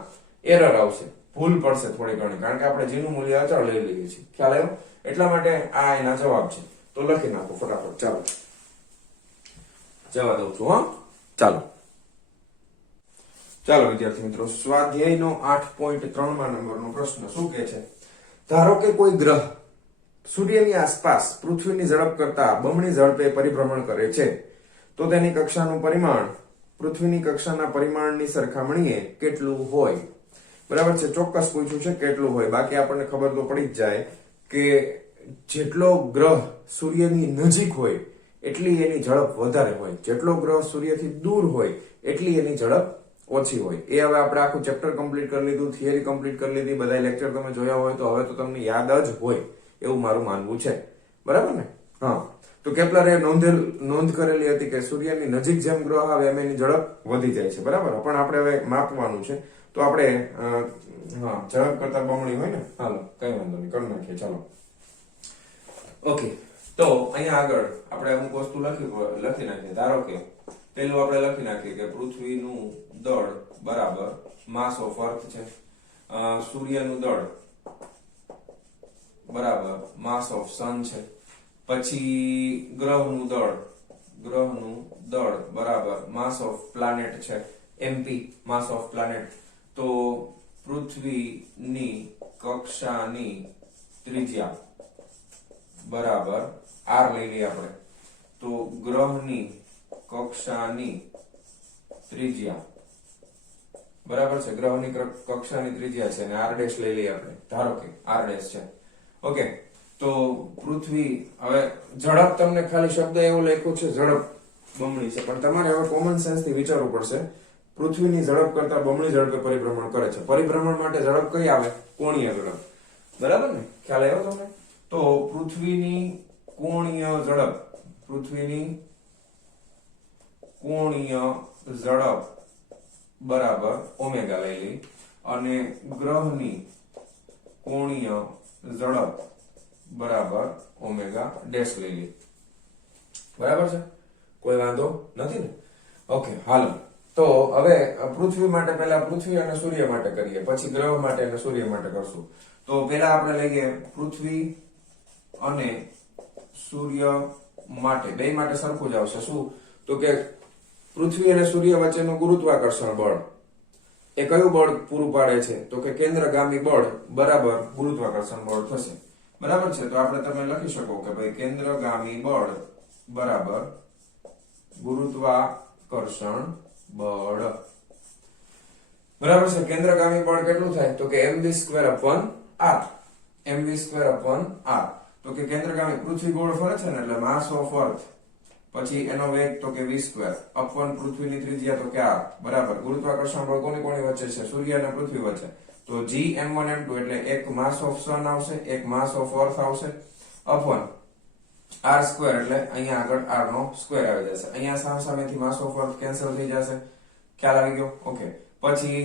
એરર આવશે, ભૂલ પડશે થોડી ઘણી, કારણ કે આપણે g નું મૂલ્ય અચળ લઈ લઈએ છીએ. ખ્યાલ આવ્યો? એટલા માટે આ એના જવાબ છે. તો લખી નાખો ફટાફટ. ચાલો જવા દઉં છું. હા, ચાલો વિદ્યાર્થી મિત્રો, સ્વાધ્યાયનો 8.3 નંબરનો પ્રશ્ન શું કહે છે? ધારો કે કોઈ ગ્રહ સૂર્યની આસપાસ પૃથ્વીની ઝડપ કરતા બમણી ઝડપે પરિભ્રમણ કરે છે, તો તેની કક્ષાનું પરિમાણ પૃથ્વીની કક્ષાના પરિમાણની સરખામણીએ કેટલું હોય? બરાબર છે, ચોક્કસ પૂછ્યું છે કેટલું હોય. બાકી આપણને ખબર તો પડી જ જાય કે જેટલો ગ્રહ સૂર્યની નજીક હોય એટલી એની ઝડપ વધારે હોય, જેટલો ગ્રહ સૂર્યથી દૂર હોય એટલી એની ઝડપ ઓછી હોય. એ હવે આપણે આખું ચેપ્ટર કમ્પ્લીટ કરી લીધું, થિયરી કમ્પ્લીટ કરી લીધી, બધા લેક્ચર તમે જોયા હોય તો હવે તો તમને યાદ જ હોય એવું મારું માનવું છે. બરાબર ને? હા, તો કેપ્લરે નોંધ કરેલી હતી કે સૂર્યની નજીક જેમ ગ્રહ આવે એમ એની ઝડપ વધી જાય છે. બરાબર, પણ આપણે હવે માપવાનું છે તો આપણે હા ઝડપ કરતા બમણી હોય ને, હાલો કઈ વાંધો નહીં, કરી નાખીએ. ચાલો ઓકે, તો અહીંયા આગળ આપણે અમુક વસ્તુ લખી નાખીએ. ધારો કે પેલું આપણે લખી નાખીએ કે પૃથ્વીનું દળ બરાબર માસ ઓફ અર્થ છે, સૂર્યનું દળ બરાબર માસ ઓફ સન છે, પછી ગ્રહનું દળ બરાબર માસ ઓફ પ્લાનેટ છે, MP માસ ઓફ પ્લાનેટ. તો પૃથ્વીની કક્ષાની ત્રિજ્યા બરાબર r લઈ લઈએ આપણે, તો ગ્રહની કક્ષાની ત્રિજ્યા બરાબર છે, ગ્રહની કક્ષાની ત્રિજ્યા છે અને r' લઈ લઈએ આપણે, ધારો કે r' છે. ઓકે, તો પૃથ્વી, હવે ઝડપ તમને ખાલી શબ્દ એવો લખ્યો છે ઝડપ બમણી છે, પણ તમારે હવે કોમન સેન્સ થી વિચારવું પડશે. પૃથ્વીની ઝડપ કરતા બમણી ઝડપે પરિભ્રમણ કરે છે. પરિભ્રમણ માટે ઝડપ કઈ આવે? કોણીય ઝડપ. બરાબર ને? ખ્યાલ આવ્યો તમને? તો પૃથ્વીની કોણીય ઝડપ બરાબર ઓમેગા લઈ લઈ અને ગ્રહની કોણીય ઝડપ બરાબર ઓમેગા ડેશ લઈ લઈ. બરાબર છે, કોઈ વાંધો નથી ને? ઓકે, હાલો. તો હવે પૃથ્વી માટે પહેલા પૃથ્વી અને સૂર્ય માટે કરીએ, પછી ગ્રહ માટે અને સૂર્ય માટે કરશું. તો પહેલા આપણે લઈએ પૃથ્વી અને સૂર્ય માટે. બે માટે સરખું જ આવશે. શું? તો કે પૃથ્વી અને સૂર્ય વચ્ચેનું ગુરુત્વાકર્ષણ બળ એ કયું બળ પૂરું પાડે છે? તો કે કેન્દ્રગામી બળ બરાબર ગુરુત્વાકર્ષણ બળ થશે. બરાબર છે? તો આપણે તમે લખી શકો કે ભાઈ કેન્દ્રગામી બળ બરાબર ગુરુત્વાકર્ષણ બળ. બરાબર છે? કેન્દ્રગામી બળ કેટલું થાય? તો કે mv²/r. mv²/r. તો કે કેન્દ્રગામી પૃથ્વી ગોળ ફરે છે ને એટલે માસ ઓફ અર્થ પછી એનો વેગ તો કે v² અપન પૃથ્વીની ત્રિજ્યા તો કે r બરાબર ગુરુત્વાકર્ષણ બળ કોની કોની વચ્ચે છે? સૂર્ય અને પૃથ્વી વચ્ચે. તો g m1 m2 એટલે એક માસ ઓફ સન આવશે, એક માસ ઓફ અર્થ આવશે અપન r² એટલે અહીંયા આગળ r નો સ્ક્વેર આવી જશે. અહીંયા સામસામેથી માસ ઓફ અર્થ કેન્સલ થઈ જશે. ખ્યાલ આવી ગયો? ઓકે. પછી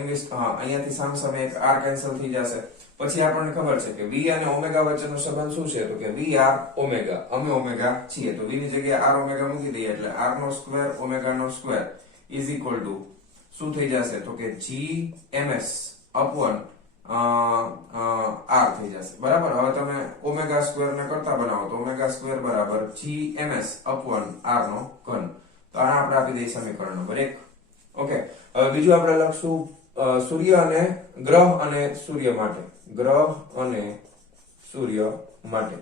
mv અહીંયાથી સામસામે એક r કેન્સલ થઈ જશે. પછી આપણને ખબર છે કે v અને ઓમેગા વચ્ચેનો સંબંધ શું છે? તો કે vr ઓમેગા. અમે ઓમેગા છીએ તો v ની જગ્યાએ r ઓમેગા મૂકી દઈએ એટલે r નો સ્ક્વેર ઓમેગા નો સ્ક્વેર ઇઝ ઇક્વલ ટુ શું થઈ જશે? તો કે g ms અપોન r થઈ જશે. બરાબર. હવે તમે ઓમેગા સ્ક્વેર ને કરતા બનાવો તો ઓમેગા સ્ક્વેર બરાબર g ms અપોન r નો ઘન. તો આને આપણે આપી દઈએ સમીકરણ નંબર 1. ઓકે. હવે બીજું આપણે લખશું સૂર્ય અને ગ્રહ અને સૂર્ય માટે. ગ્રહ અને સૂર્ય માટે.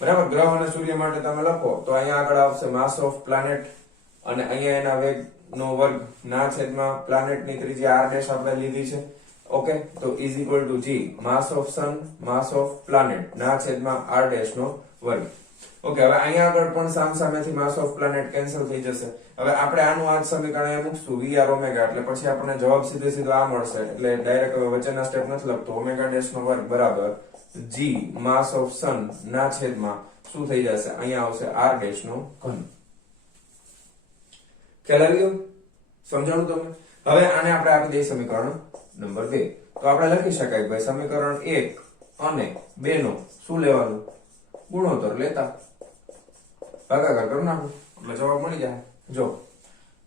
બરાબર. ગ્રહ અને સૂર્ય માટે તમે લખો તો અહીંયા આગળ આવશે માસ ઓફ પ્લાનેટ અને અહીંયા એના વેગ નો વર્ગ ના છેદમાં પ્લાનેટ ની ત્રિજ્યા r ડેશ આપણે લીધી છે. ઓકે. તો is equal to g mass of sun mass of planet ના છેદમાં r ડેશ નો વર્ગ. ઓકે. હવે અહીંયા આગળ પણ સામસામેથી માસ ઓફ પ્લાનેટ કેન્સલ થઈ જશે. હવે આપણે આનું આ સમીકરણ અહીંયા મૂકશું vr ઓમેગા એટલે પછી આપણને જવાબ સીધે સીધો આ મળશે. એટલે ડાયરેક્ટ હવે વચ્ચેના સ્ટેપ નથી લખતો. ઓમેગા ડેશ નો વર્ગ બરાબર g માસ ઓફ સન ના છેદમાં શું થઈ જશે? અહીંયા આવશે r ડેશ નો ઘન. ખ્યાલ આવી ગયો? સમજાણું તમને? હવે આને આપણે આપી દઈએ સમીકરણ નંબર 2. તો આપણે લખી શકાય ભાઈ સમીકરણ 1 અને 2 નો શું લેવાનું? ગુણોત્તર લેતા ભાગાકાર કરી નાખો એટલે જવાબ મળી જાય. જો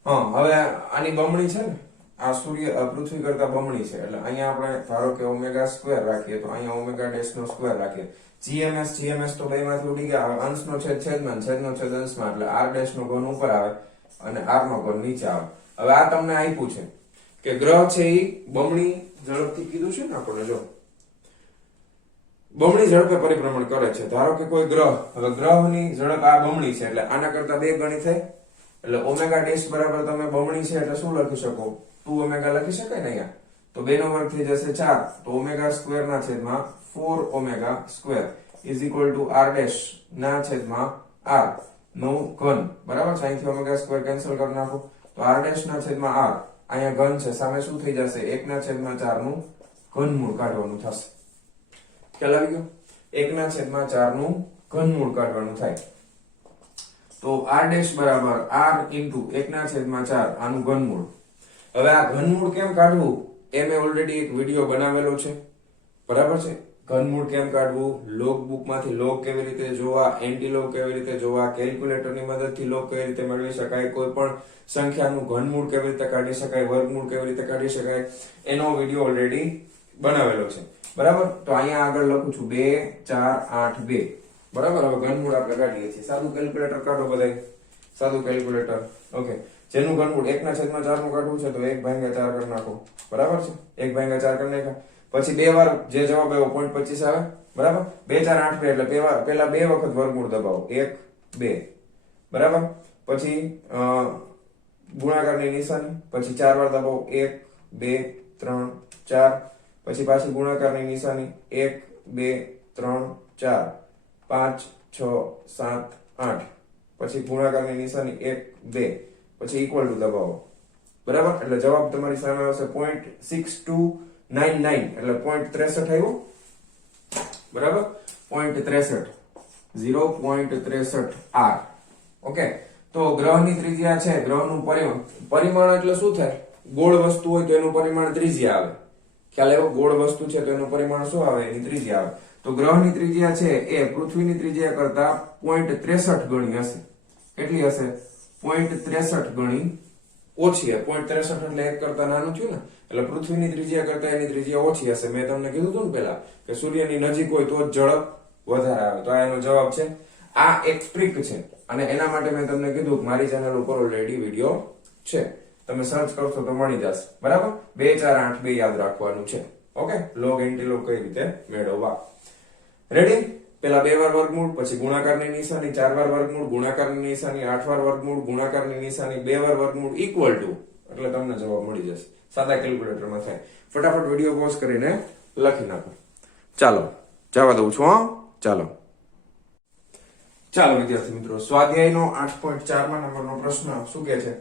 હવે આની બમણી છે ને, આ સૂર્ય પૃથ્વી કરતા બમણી છે એટલે અહીંયા આપણે ધારો કે ઓમેગા સ્ક્વેર રાખીએ તો અહીંયા ઓમેગા ડેશ નો સ્ક્વેર રાખીએ. gms તો બેમાંથી ઉડી ગયા. હવે અંશનો છેદ છેદમાં, છેદનો છેદ અંશમાં એટલે r ડેશ નો ઘન ઉપર આવે અને r નો ઘન નીચે આવે. હવે આ તમને આપ્યું છે કે ગ્રહ છે એ બમણી ઝડપથી કીધું છે ને આપણે. જો બમણી ઝડપે પરિભ્રમણ કરે છે. ધારો કે કોઈ ગ્રહ, હવે ગ્રહની ઝડપ આ બમણી છે એટલે આના કરતા 2 ગણી થાય એટલે ઓમેગા ડેશ બરાબર તમે બમણી છે એટલે શું લખી શકો? 2 ઓમેગા લખી શકાય ને અહીંયા. તો 2 નો વર્ગ થઈ જશે 4. તો ઓમેગા સ્ક્વેર ના છેદમાં 4 omega square is equal two r dash ના છેદમાં r નો ઘન. બરાબર છે? અહીંથી ઓમેગા સ્ક્વેર કેન્સલ કરી નાખો તો r ડેશ ના છેદમાં r અહીંયા ઘન છે સામે શું થઈ જશે? 1 ના છેદમાં 4 નું ઘનમૂળ કાઢવાનું થશે. ખ્યાલ આવી ગયો? 1 ના છેદમાં 4 નું ઘનમૂળ કાઢવાનું થાય. તો r ડેશ બરાબર r ઇન્ટુ 1 ના છેદમાં 4 આનું ઘનમૂળ. હવે આ ઘનમૂળ કેમ કાઢવું એ મેં ઓલરેડી એક વિડીયો બનાવેલો છે. બરાબર છે? ઘનમૂળ કેમ કાઢવું, લોગ બુક માંથી લોગ કેવી રીતે જોવા, એન્ટી લોગ કેવી રીતે જોવા, કેલ્ક્યુલેટર ની મદદથી લોગ કેવી રીતે મેળવી શકાય, કોઈ પણ સંખ્યાનું ઘનમૂળ કેવી રીતે કાઢી શકાય, વર્ગમૂળ કેવી રીતે કાઢી શકાય એનો વિડીયો ઓલરેડી બનાવેલો છે. બરાબર. તો અહીંયા આગળ લખું છું 2 4 8 2. બરાબર. હવે ઘનમૂળ આપણે કાઢીએ છીએ. સાદું કેલ્ક્યુલેટર કાઢો બધાય. સાદું કેલ્ક્યુલેટર. ઓકે. જેનું ઘનમૂળ 1 ના છેદમાં 4 નું કાઢવું છે તો 1/4 કરી નાખો. બરાબર છે? 1/4 કરી નાખ્યા પછી 2 વાર જે જવાબ આવ્યો 0.25 આવે. બરાબર. 2 4 8 2 એટલે પેલા 2 વખત વર્ગમૂળ દબાવો 1 2. બરાબર. પછી ગુણાકારની નિશાની પછી 4 વાર દબાવો 1 2 3 4. પછી પાછી ગુણાકારની નિશાની 1 2 3 4 5 6 7 8. પછી ગુણાકારની નિશાની 1 2 પછી ઇક્વલ ટુ દબાવો. બરાબર. એટલે જવાબ તમારી સામે આવશે 0.6299 એટલે 0.63 આવ્યું. બરાબર. 0.63 0.63 r. ઓકે. તો ગ્રહની ત્રિજ્યા છે, ગ્રહનું પરિમાણ એટલે શું થાય? ગોળ વસ્તુ હોય તો એનું પરિમાણ ત્રિજ્યા આવે. ખ્યાલ આવ્યો? ગોળ વસ્તુ છે તો એનું પરિમાણ શું આવે? એની ત્રિજ્યા આવે. તો ગ્રહની ત્રિજ્યા છે એ પૃથ્વીની ત્રિજ્યા કરતા 0.63 ગણી હશે. કેટલી હશે? 0.63 ગણી ઓછી. 0.63 એટલે 1 કરતા નાનું થયું ને, એટલે પૃથ્વીની ત્રિજ્યા કરતા એની ત્રિજ્યા ઓછી હશે. મેં તમને કીધું હતું ને પેલા કે સૂર્યની નજીક હોય તો જ ઝડપ વધારે આવે. તો આ એનો જવાબ છે. આ એક ટ્રીક છે અને એના માટે મેં તમને કીધું કે મારી ચેનલ ઉપર ઓલરેડી વિડીયો છે, તમે સર્ચ કરશો તો મળી જશે. બરાબર? 2 4 8 2 યાદ રાખવાનું છે. ઓકે, લોગ એન્ટીલોગ કઈ રીતે મેળવવા. રેડી? પેલા 2 વાર વર્ગમૂળ, પછી ગુણાકારની નિશાની, 4 વાર વર્ગમૂળ, ગુણાકારની નિશાની, 8 વાર વર્ગમૂળ, ગુણાકારની નિશાની, 2 વાર વર્ગમૂળ ઇક્વલ ટુ, એટલે તમને જવાબ મળી જશે. સાદા કેલ્ક્યુલેટરમાં થાય. ફટાફટ વિડીયો પોઝ કરીને લખી નાખો. ચાલો જવા દઉં છું. ચાલો વિદ્યાર્થી મિત્રો, સ્વાધ્યાયનો 8.4 નંબરનો પ્રશ્ન શું કહે છે?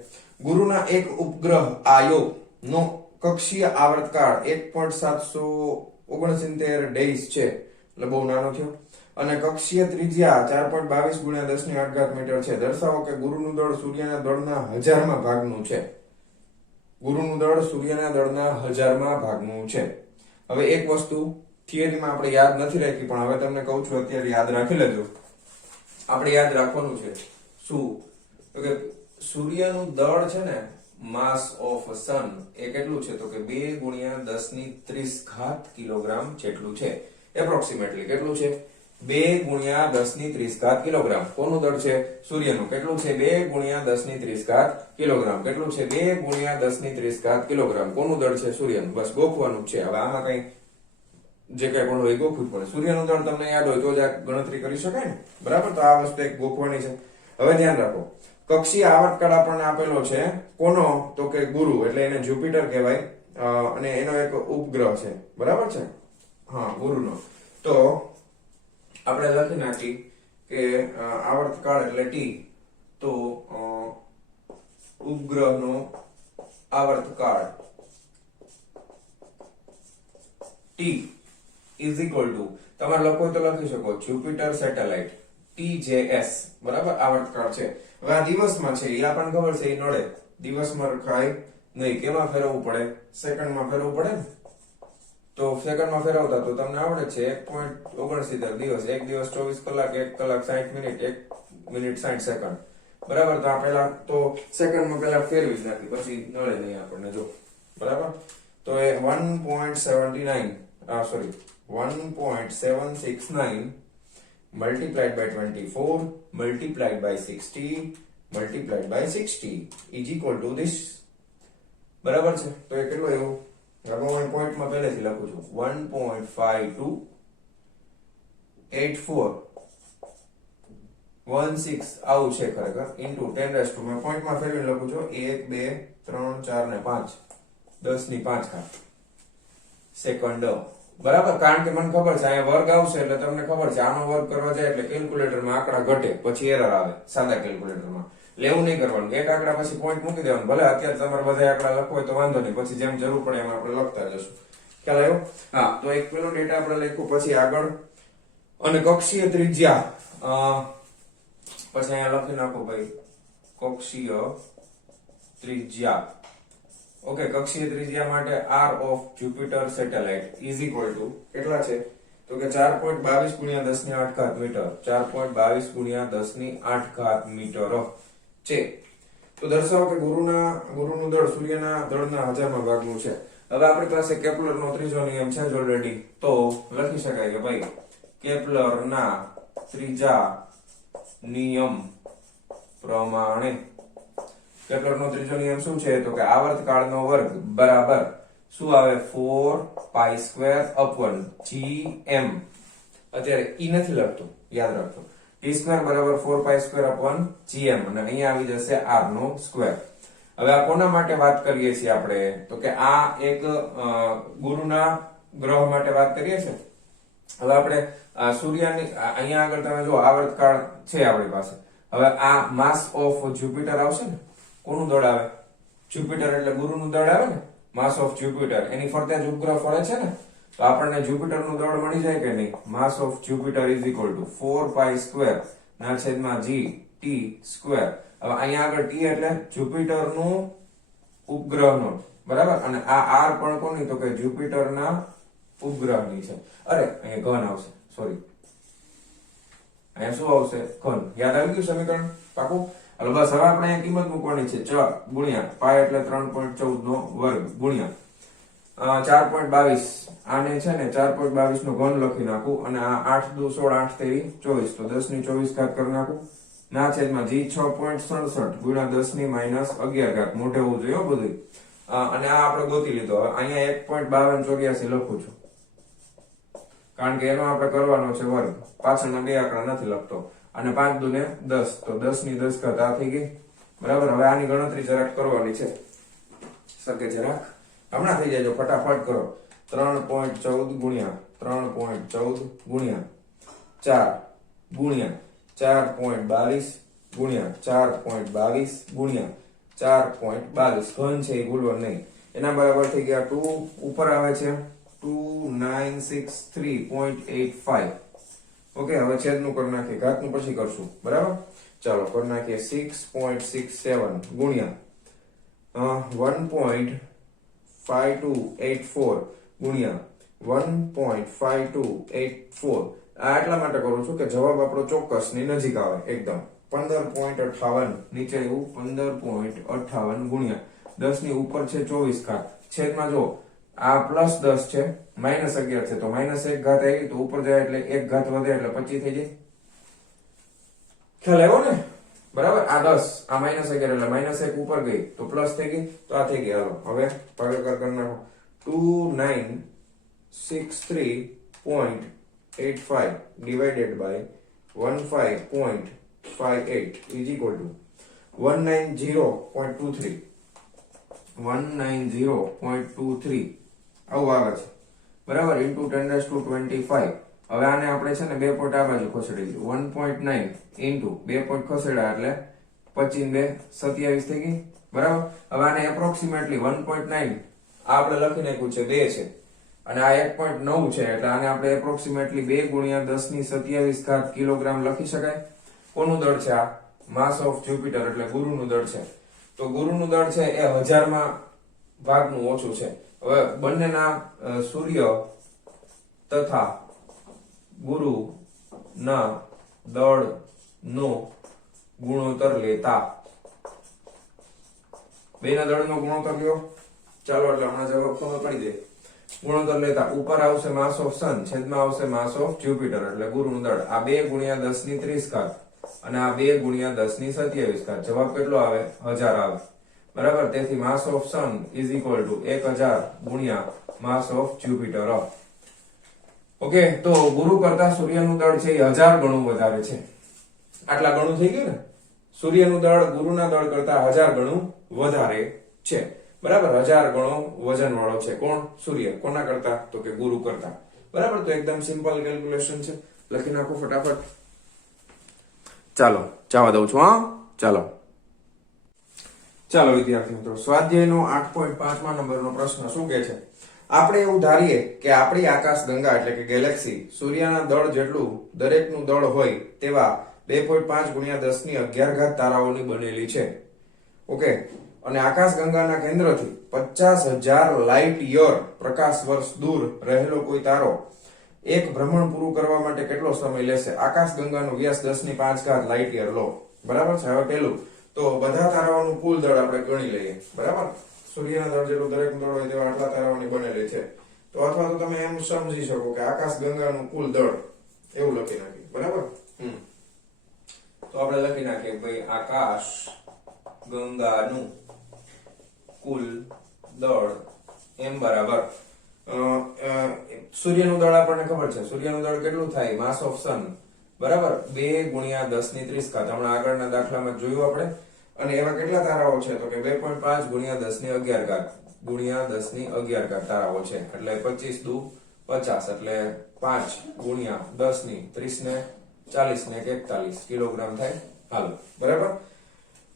ગુરુના એક ઉપગ્રહ આયો નો કક્ષીય આવર્તકાળ 1.769 ડેઝ છે, એટલે બહુ નાનો થયો, અને કક્ષીય ત્રિજ્યા 4.22 ગુણ્યા 10⁸ મીટર છે. દર્શાવો કે ગુરુનું દળ સૂર્યના દળના 1000માં ભાગનું છે. ગુરુનું દળ સૂર્યના દળના 1000માં ભાગનું છે. હવે એક વસ્તુ થિયરીમાં આપણે યાદ નથી રાખી, પણ હવે તમને કહું છું અત્યારે યાદ રાખી લેજો. આપણે યાદ રાખવાનું છે શું? તો કે સૂર્યનું દળ છે ને, માસ ઓફ સન, એ કેટલું છે? તો કે 2 ગુણ્યા 10⁻30 કિલોગ્રામ જેટલું છે. એપ્રોક્સિમેટલી કેટલું છે? 2 ગુણ્યા 10⁻30 કિલોગ્રામ. કોનું દળ છે? સૂર્યનું. કેટલું છે? 2 ગુણ્યા 10⁻30 કિલોગ્રામ. કેટલું છે? 2 ગુણ્યા 10⁻30 કિલોગ્રામ. કોનું દળ છે? સૂર્યનું. બસ ગોખવાનું જ છે. હવે આમાં કઈ જે કઈ પણ હોય ગોખવું પડે. સૂર્યનું દળ તમને યાદ હોય તો જ આ ગણતરી કરી શકાય ને. બરાબર? તો આ વસ્તુ એક ગોખવાની છે. હવે ધ્યાન રાખો, કક્ષીય આવર્તકાળ આપણને આપેલો છે કોનો? તો કે ગુરુ, એટલે એને જ્યુપિટર કહેવાય, અને એનો એક ઉપગ્રહ છે. બરાબર છે? હા, ગુરુનો. તો આપણે લખી નાખી કે આવર્તકાળ એટલે T, તો ઉપગ્રહનો આવર્તકાળ T ઇઝ ઇક્વલ ટુ, તમારે લખો તો લખી શકો, જ્યુપિટર સેટેલાઇટ TJS. બરાબર? આવર્તકાળ છે. હવે આ દિવસમાં છે, એ આપણને ખબર છે, એ નડે. દિવસમાં રખાય નહીં. કેમાં ફેરવવું પડે? સેકન્ડમાં ફેરવવું પડે ને. તો સેકન્ડમાં ફેરવતા તો તમને આવડે છે 1.69 દિવસ. 1 દિવસ 24 કલાક, 1 કલાક 60 મિનિટ, 1 મિનિટ 60 સેકન્ડ. બરાબર? તો આ પેલા તો સેકન્ડમાં પેલા ફેરવી જ નાખી, પછી નડે નહીં આપણને. જો બરાબર? તો એ 1.769 multiplied by 24 multiplied by 60 multiplied by 60 is equal to this. બરાબર છે? તો એ કેટલો એવું? હવે હું પોઈન્ટમાં પહેલેથી લખું છું, 1.528416 આવું છે ખરેખર, ઇન્ટુ 10 મેં પોઈન્ટમાં ફેરવીને લખું છું 1 2 3 4 ને 5 10⁵ સેકન્ડ. બરાબર? કારણ કે મને ખબર છે અહીંયા વર્ગ આવશે એટલે તમને ખબર છે આનો વર્ગ કરવા જાય એટલે કેલ્ક્યુલેટરમાં આંકડા ઘટે, પછી એરર આવે સાદા કેલ્ક્યુલેટરમાં. લેવું નહીં કરવાનું, એક આંકડા પછી પોઈન્ટ મૂકી દેવાનું. ભલે અત્યારે તમારે બધા આંકડા લખવો હોય તો વાંધો નહીં, પછી જેમ જરૂર પડે એમ આપણે લખતા જશું. ખ્યાલ આવ્યો? હા, તો એક પેલો ડેટા આપણે લખ્યું, પછી આગળ અને કક્ષીય ત્રિજ્યા, પછી અહીંયા લખી નાખો ભાઈ કક્ષીય ત્રિજ્યા. ઓકે, કક્ષીય ત્રિજ્યા માટે r of Jupiter satellite is equal two કેટલા છે? તો કે 4.22 ગુણ્યા 10⁸ મીટર. 4.22 ગુણ્યા 10⁸ મીટર છે. તો દર્શાવો કે ગુરુનું દળ સૂર્યના દળના 1000માં ભાગનું છે. હવે આપણી પાસે કેપ્લરનો ત્રીજો નિયમ છે ઓલરેડી, તો લખી શકાય કે ભાઈ કેપ્લરના ત્રીજા નિયમ પ્રમાણે, કેપ્લરનો ત્રીજો નિયમ શું છે? તો કે આવર્તકાળનો વર્ગ બરાબર શું આવે? 4π² gm. અત્યારે ઈ નથી લખતું, યાદ રાખજો. t² બરાબર 4π² gm, અને અહીંયા આવી જશે r નો સ્ક્વેર. હવે આ કોના માટે વાત કરીએ છીએ આપણે? તો કે આ એક ગુરુના ગ્રહ માટે વાત કરીએ છીએ. હવે આપણે સૂર્યની અહીંયા આગળ તમે જો આવર્તકાળ છે આપણી પાસે. હવે આ માસ ઓફ જ્યુપિટર આવશે ને, કોનું દળ આવે? જ્યુપિટર એટલે ગુરુનું દળ આવે ને, માસ ઓફ જ્યુપિટર. એની ફરતે જ ઉપગ્રહ ફરે છે ને, તો આપણને જ્યુપિટરનું દળ મળી જાય કે નહીં? Mass of Jupiter is equal to 4π² g t². હવે અહીંયા આગળ ટી એટલે જુપિટરનું ઉપગ્રહનો, બરાબર, અને આ આર પણ કોની, તો કે જુપિટરના ઉપગ્રહની છે. અરે અહીંયા ઘન આવશે, સોરી, અહીંયા શું આવશે, ઘન. યાદ આવી ગયું સમીકરણ? પાકું? એટલે બસ હવે આપણે અહીંયા કિંમત મૂકવાની છે, ચ ગુણ્યા પાય એટલે 3.14 નો વર્ગ ગુણ્યા 4.22. આને છે ને 4.22 નો ઘન લખી નાખું, અને આ 8 દુ 16 8 તેરી 24, તો 10 ની 24 ઘાત કરી નાખું. ના છેદમાં જી 6.67 ગુણ્યા 10 ની -11 ઘાત. મોઢે હોવું જોઈએ બધું. અને આ આપણે ગોતી લીધો. હવે અહીંયા 1.5284 લખું છું, કારણ કે એનો આપણે કરવાનો છે વર્ગ. પાછળના બે આંકડા નથી લખતો. અને 5 દુ ને 10, તો 10 ની 10 ઘાત આ થઈ ગઈ, બરાબર. હવે આની ગણતરી જરાક કરવાની છે, સરકે જરાક હમણાં થઈ જાય, ફટાફટ કરો. 3.14 ગુણ્યા 3.14 ગુણ્યા 4 ગુણ્યા 4.22 ગુણ્યા 4.22 ગુણ્યા 4.22. ઘન છે એ ભૂલવો નહીં. એના બરાબર થઈ ગયા 2, ઉપર આવે છે 2963.85. ઓકે, હવે છેદનું કરી નાખીએ, ઘાતનું પછી કરશું, બરાબર. ચાલો કરી નાખીએ 6.67 ગુણ્યા 1.5284 ગુણ્યા 1.5284. આ એટલા માટે કરું છું કે જવાબ આપણો ચોક્કસ ની નજીક આવે એકદમ. 15.58 નીચે એવું 15.58 ગુણ્યા 10 ની ઉપર છે 24 ઘાત. છેદમાં જો આ +10 છે, -11 છે, તો -1 ઘાત આવી, તો ઉપર જાય એટલે 1 ઘાત વધે એટલે 25 થઈ જાય. ખ્યાલ આવ્યો ને? બરાબર. આ 10, આ -11 એટલે -1 ઉપર ગઈ તો પ્લસ થઈ ગઈ, તો આ થઈ ગઈ. હાલો હવે ભાગાકાર કરી નાખો. 2963.85 divided by 15.58 is equal to 190.23. 190.23 આવું આવે છે, બરાબર, into 10⁻²5. હવે આને આપણે છે ને 2 પોઈન્ટ આ બાજુ ખસેડી દીધું. 1.9 into 2 પોઈન્ટ ખસેડ્યા એટલે 25 2 27 થઈ ગઈ, બરાબર. હવે આને એપ્રોક્સિમેટલી 1.9 આપણે લખી નાખ્યું છે 2 છે, અને આ 1.9 છે, એટલે આને આપણે એપ્રોક્સિમેટલી 2 ગુણ્યા 10 ની 27 ઘાત કિલોગ્રામ લખી શકાય. કોનું દળ છે આ? માસ ઓફ જ્યુપિટર, એટલે ગુરુનું દળ છે. તો ગુરુનું દળ છે એ 1000માં ભાગનું ઓછું છે. હવે બંનેના સૂર્ય તથા ગુરુ ના દળ નો ગુણોત્તર લેતા, બેના દળનો ગુણોત્તર લ્યો. ચાલો એટલે હમણાં જવાબ ખબર પડી જાય. ગુણોત્તર લેતા ઉપર આવશે માસ ઓફ સન, છેદમાં આવશે માસ ઓફ જ્યુપિટર, એટલે ગુરુનું દળ. આ 2 ગુણ્યા 10 ની 30 ઘાત અને આ 2 ગુણ્યા 10 ની 27 ઘાત. જવાબ કેટલો આવે? 1000 આવે, બરાબર. તેથી mass of sun is equal to 1000 ગુણ્યા માસ ઓફ જ્યુપિટર. ઓકે, તો ગુરુ કરતા સૂર્યનું દળ છે એ 1000 ગણું વધારે છે. આટલા ગણું થઈ ગયું ને? સૂર્યનું દળ ગુરુના દળ કરતા 1000 ગણું વધારે છે, બરાબર. 1000 ગણો વજન વાળો છે. કોણ? સૂર્ય. કોના કરતા? તો કે ગુરુ કરતા, બરાબર. તો એકદમ સિમ્પલ કેલ્ક્યુલેશન છે, લખી નાખો ફટાફટ. ચાલો જવા દઉં છું. હા, ચાલો વિદ્યાર્થી મિત્રો, સ્વાધ્યાયનો 8.5મા નંબરનો પ્રશ્ન શું કહે છે? આપણે એવું ધારીએ કે આપણી આકાશ ગંગા એટલે કે ગેલેક્સી સૂર્યના દળ જેટલું દરેકનું દળ હોય તેવા 2.5 ગુણ્યા 10 ની 11 ઘાત તારાઓની બનેલી છે. ઓકે, અને આકાશ ગંગાના કેન્દ્રથી 50,000 લાઇટ યર પ્રકાશ વર્ષ દૂર રહેલો કોઈ તારો એક ભ્રમણ પૂરું કરવા માટે કેટલો સમય લેશે? આકાશ ગંગાનો વ્યાસ 10 ની 5 ઘાત લાઇટ યર લો, બરાબર છે. હવે પેલું તો બધા તારાઓનું કુલ દળ આપણે ગણી લઈએ, બરાબર. સૂર્યના દળ જેટલું દરેકનું દળ હોય તેવા આટલા તારાઓની બનેલી છે. તો અથવા તો તમે એમ સમજી શકો કે આકાશ ગંગાનું કુલ દળ, એવું લખી નાખીએ, બરાબર. તો આપણે લખી નાખીએ ભાઈ આકાશ ગંગાનું કુલ દળ એમ બરાબર સૂર્યનું દળ આપણને ખબર છે. સૂર્યનું દળ કેટલું થાય? માસ ઓફ સન, બરાબર, 2 ગુણ્યા 10 ની 30 ઘાત. હમણાં આગળના દાખલામાં જોયું આપણે. અને એવા કેટલા તારાઓ છે? તો કે 2.5 ગુણ્યા 10 ની 11 ઘાત ગુણ્યા 10 ની 11 ઘાત તારાઓ છે, એટલે 25 દુ 50, એટલે 5 ગુણ્યા 10 ની 30 ને 40 ને 41 કિલોગ્રામ થાય. હાલો, બરાબર.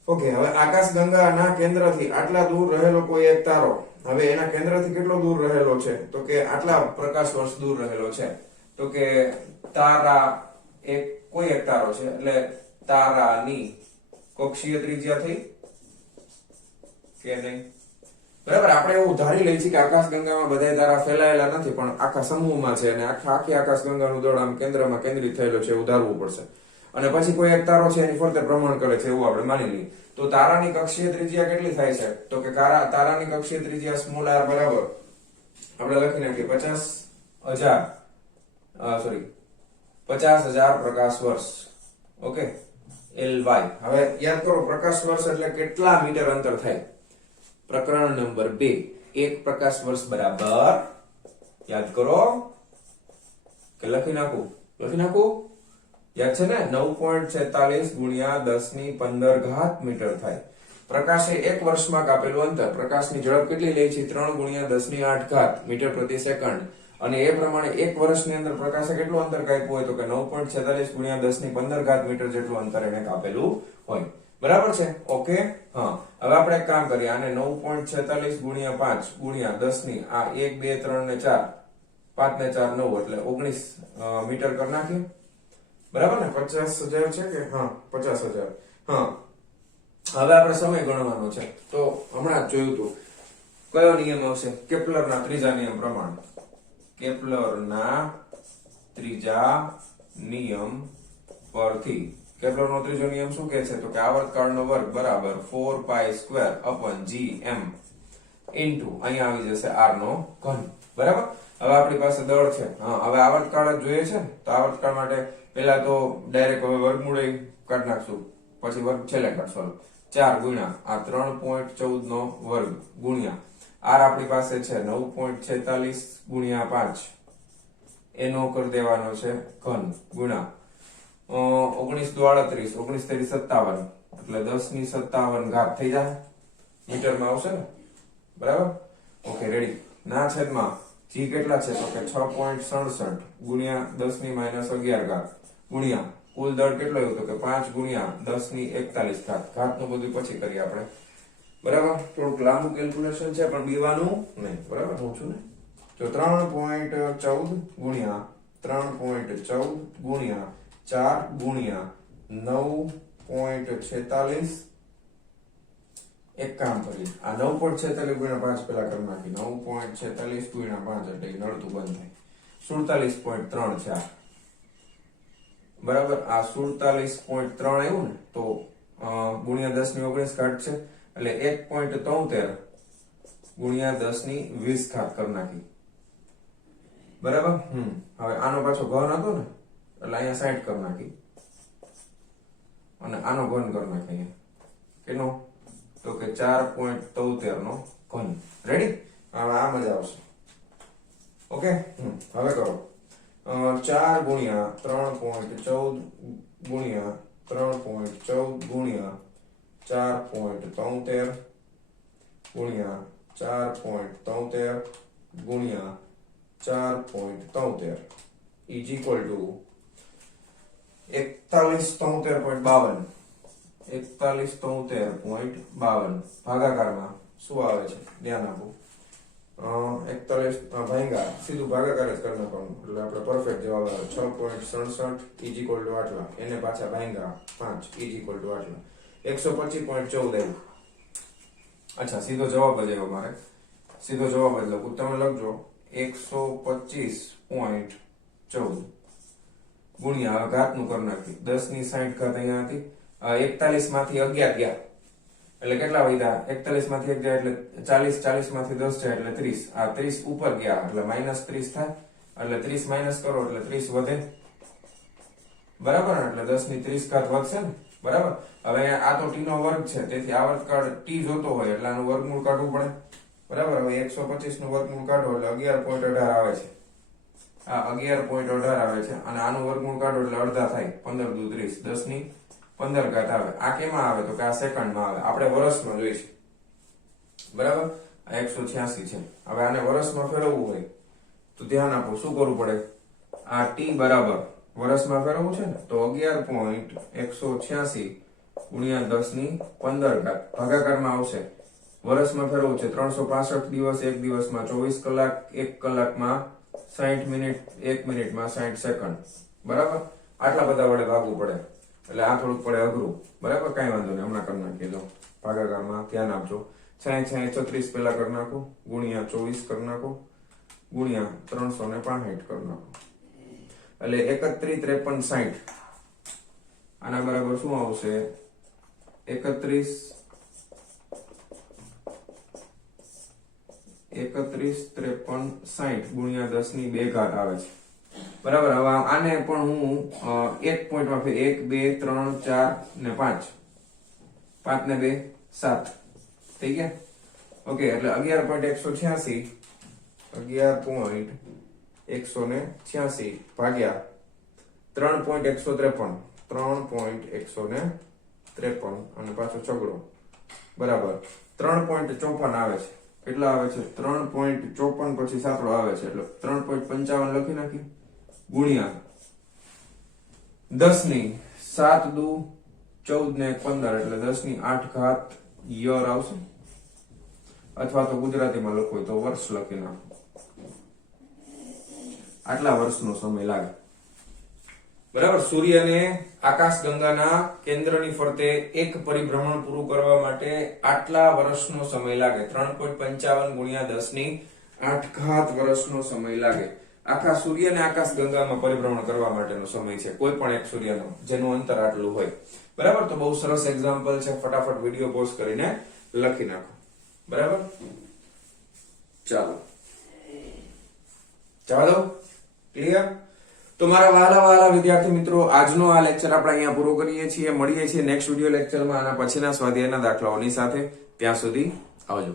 ઓકે, હવે આકાશ ગંગાના કેન્દ્રથી આટલા દૂર રહેલો કોઈ એક તારો, હવે એના કેન્દ્રથી કેટલો દૂર રહેલો છે? તો કે આટલા પ્રકાશ વર્ષ દૂર રહેલો છે. તો કે તારા કોઈ એક તારો છે, એટલે તારાની કક્ષીય ત્રિજ્યા થઈ કે નહીં? બરાબર. આપણે એવું ધારી લઈએ છીએ કે આકાશગંગામાં બધા તારા ફેલાયેલા નથી, પણ આખા સમૂહમાં છે અને આખી આકાશગંગાનું દળ આમ કેન્દ્રમાં કેન્દ્રિત થયેલો છે એવું ધારવું પડશે. અને પછી કોઈ એક તારો છે એની ફરતે ભ્રમણ કરે છે એવું આપણે માની લઈએ. તો તારાની કક્ષીય ત્રિજ્યા કેટલી થાય છે? તો કે તારાની કક્ષીય ત્રિજ્યા સ્મોલ r બરાબર આપણે લખી નાખીએ 50,000 પ્રકાશ વર્ષ. Okay, ly. હવે યાદ કરો, પ્રકાશ વર્ષ એટલે કેટલા મીટર અંતર થાય? પ્રકરણ નંબર 2, 1 પ્રકાશ વર્ષ બરાબર, યાદ કરો કે લખી નાખું યાદ છે ને? 9.46 ગુણ્યા 10⁻15 મીટર થાય. પ્રકાશે એક વર્ષમાં કાપેલું અંતર, પ્રકાશની ઝડપ કેટલી લે છે? 3 ગુણ્યા 10⁸ મીટર પ્રતિ સેકન્ડ. અને એ પ્રમાણે એક વર્ષની અંદર પ્રકાશે કેટલું અંતર કાપ્યું હોય? તો કે 9.46 ગુણ્યા 10⁻15 મીટર જેટલું અંતર એને કાપેલું હોય. બરાબર છે? ઓકે. હા, હવે આપણે એક કામ કરીએ, આને 9.46 ગુણ્યા 5 ગુણ્યા 10 આ 1 2 3 ને 4 5 ને 4 9 એટલે 19 મીટર કરી નાખીએ. બરાબર ને? 50,000 છે કે? હા, 50,000. હા, હવે આપણે સમય ગણવાનો છે. તો હમણાં જ જોયું હતું, કયો નિયમ આવશે? કેપ્લરના ત્રીજા નિયમ પ્રમાણે. કેપ્લરના ત્રીજા નિયમ પરથી કેપ્લરનો ત્રીજો નિયમ શું કહે છે? તો કે આવર્તકાળનો વર્ગ બરાબર 4π² gm ઇન્ટુ અહીંયા આવી જશે r નો ઘન. બરાબર. હવે આપણી પાસે દળ છે. હા, હવે આવર્તકાળ જ જોઈએ છે ને, તો આવર્તકાળ માટે પહેલા તો ડાયરેક્ટ હવે વર્ગમૂળ કાઢી નાખશું, પછી વર્ગ છેલ્લે કાઢશું. 4 ગુણ્યા આ 3.14 નો વર્ગ ગુણ્યા r આપણી પાસે છે 9.46 ગુણ્યા 5 એનો કરી દેવાનો છે ઘન ગુણ્યા 19 દુ 38 19 તેરી 57 એટલે 10⁻57 થઈ જાય. મીટરમાં આવશે ને? બરાબર. Okay, ready. ના છેદમાં g કેટલા છે? તો કે 6.67 ગુણ્યા 10⁻11 ગુણ્યા કુલ દળ કેટલો આવ્યો? તો કે 5 ગુણ્યા 10⁻41 ઘાતનું બધું પછી કરીએ આપણે. બરાબર. થોડુંક લાંબુ કેલ્ક્યુલેશન છે પણ બીવાનું નહીં. બરાબર, હું છું ને? તો 3.14 ગુણ્યા 3.14 ગુણ્યા 4 ગુણ્યા 9.46. એક કામ કરીએ, આ 9.46 ગુણ્યા 5 પેલા કરી નાખી. 9.46 ગુણ્યા 5 એટલે નડતું બંધ થાય. 47.3 છે આ. બરાબર. આ 47.3 આવ્યું ને, તો ગુણ્યા 10⁻19 ઘાત છે એટલે 1.73 ગુણ્યા 10⁻20 કરી નાખી. બરાબર. હવે આનો પાછો ઘન હતો ને એટલે અહીંયા 60 કરી નાખી અને આનો ઘન કરી નાખી. કેનો? તો કે 4.73 નો ઘન. રેડી? હવે આ મજા આવશે. ઓકે, હવે કરો 4 ગુણ્યા 3.14 ગુણ્યા 3.14 ગુણ્યા 4.73 ગુણ્યા 4.73 ગુણ્યા 4.73 ઇઝ ઇક્વલ ટુ 4173.52. 4173.52 ભાગાકારમાં શું આવે છે? ધ્યાન આપો. 41 ભાગ્યા સીધું ભાગાકાર જ કરી નાખવાનું એટલે આપણે પરફેક્ટ જવાબ આવે 6.67 ઇઝ ઇક્વલ ટુ આટલા. એને પાછા ભાગ્યા 5 ઇઝ ઇક્વલ ટુ આટલા. 125.14 આવ્યું. અચ્છા, સીધો જવાબ જ આવ્યો મારે. સીધો જવાબ જ લખું, તમે લખજો 125.14 ગુણ્યા ઘાતનું કરી નાખી 10⁻60 ઘાત અહીંયા હતી. 41 માંથી 11 ગયા એટલે કેટલા વધ્યા? 41 માંથી 1 ગયા એટલે 40, 40 માંથી 10 જાય એટલે 30. આ 30 ઉપર ગયા એટલે -30 થાય એટલે 30 માઇનસ કરો એટલે 30 વધે. બરાબર ને? એટલે 10⁻30 ઘાત વધશે ને? બરાબર. હવે આ તો t નો વર્ગ છે, તેથી આવર્તકાળ t જોતો હોય એટલે આનું વર્ગમૂળ કાઢવું પડે. બરાબર. હવે 125 નું વર્ગમૂળ કાઢો એટલે 11.18 આવે છે. આ 11.18 આવે છે અને આનું વર્ગમૂળ કાઢો એટલે અડધા થાય. 15 દુ 30 10⁻15 ઘાત આવે. આ કેમાં આવે? તો કે આ સેકન્ડમાં આવે. આપણે વર્ષમાં જોઈશું. બરાબર. આ 186 છે. હવે આને વર્ષમાં ફેરવવું હોય તો ધ્યાન આપો, શું કરવું પડે? આ t બરાબર વર્ષમાં ફેરવવું છે ને, તો 11.186 ગુણ્યા 10⁻15 ઘાત ભાગાકારમાં આવશે. વર્ષમાં ફેરવવું છે 365 દિવસ, એક દિવસમાં 24 કલાક, એક કલાકમાં 60 મિનિટ, એક મિનિટમાં 60 સેકન્ડ. બરાબર. આટલા બધા વડે ભાગવું પડે. એટલે આ થોડુંક પડે અઘરું, બરાબર, કઈ વાંધો નહીં, હમણાં કરી નાખીએ. જો ભાગાકારમાં ધ્યાન આપજો. 6 6 36 પેલા કરી નાખો, ગુણ્યા 24 કરી નાખો, ગુણ્યા 365 કરી નાખો, એટલે 31 53 60. આના બરાબર શું આવશે? 31 53 60 ગુણ્યા 10 ની 2 ઘાત આવે છે, બરાબર. હવે આને પણ હું એક પોઈન્ટમાં 1 2 3 4 ને 5 5 ને 2 7 થઈ ગયા. ઓકે, એટલે 11.186 11.186 ભાગ્યા 3.153 3.153 અને પાછો છગડો, બરાબર 3.54 આવે છે. કેટલા આવે છે? 3.54 પછી સાતડો આવે છે એટલે 3.55 લખી નાખી, ગુણ્યા 10 ની 7 દુ 14 ને 15 એટલે 10 ની 8 ઘાત યર આવશે, અથવા તો ગુજરાતીમાં લખો તો વર્ષ લખી નાખો. આટલા વર્ષનો સમય લાગે, બરાબર. સૂર્યને આકાશગંગાના કેન્દ્રની ફરતે એક પરિભ્રમણ પૂરું કરવા માટે આટલા વર્ષનો સમય લાગે. 3.55 ગુણ્યા 10 ની 8 ઘાત વર્ષનો સમય લાગે. આખા સૂર્યને આકાશગંગામાં પરિભ્રમણ કરવા માટેનો સમય છે કોઈ પણ એક સૂર્યનો, જેનું અંતર આટલું હોય, બરાબર. તો બહુ સરસ એક્ઝામ્પલ છે, ફટાફટ વિડીયો પોઝ કરીને લખી નાખો, બરાબર. ચાલો જવા દો, ક્લિયર. તો મારા વહાલા વિદ્યાર્થી મિત્રો, આજનો આ લેક્ચર આપણે અહીંયા પૂરો કરીએ છીએ. મળીએ છીએ નેક્સ્ટ વિડીયો લેક્ચરમાં આના પછીના સ્વાધ્યાયના દાખલાઓની સાથે. ત્યાં સુધી આવજો.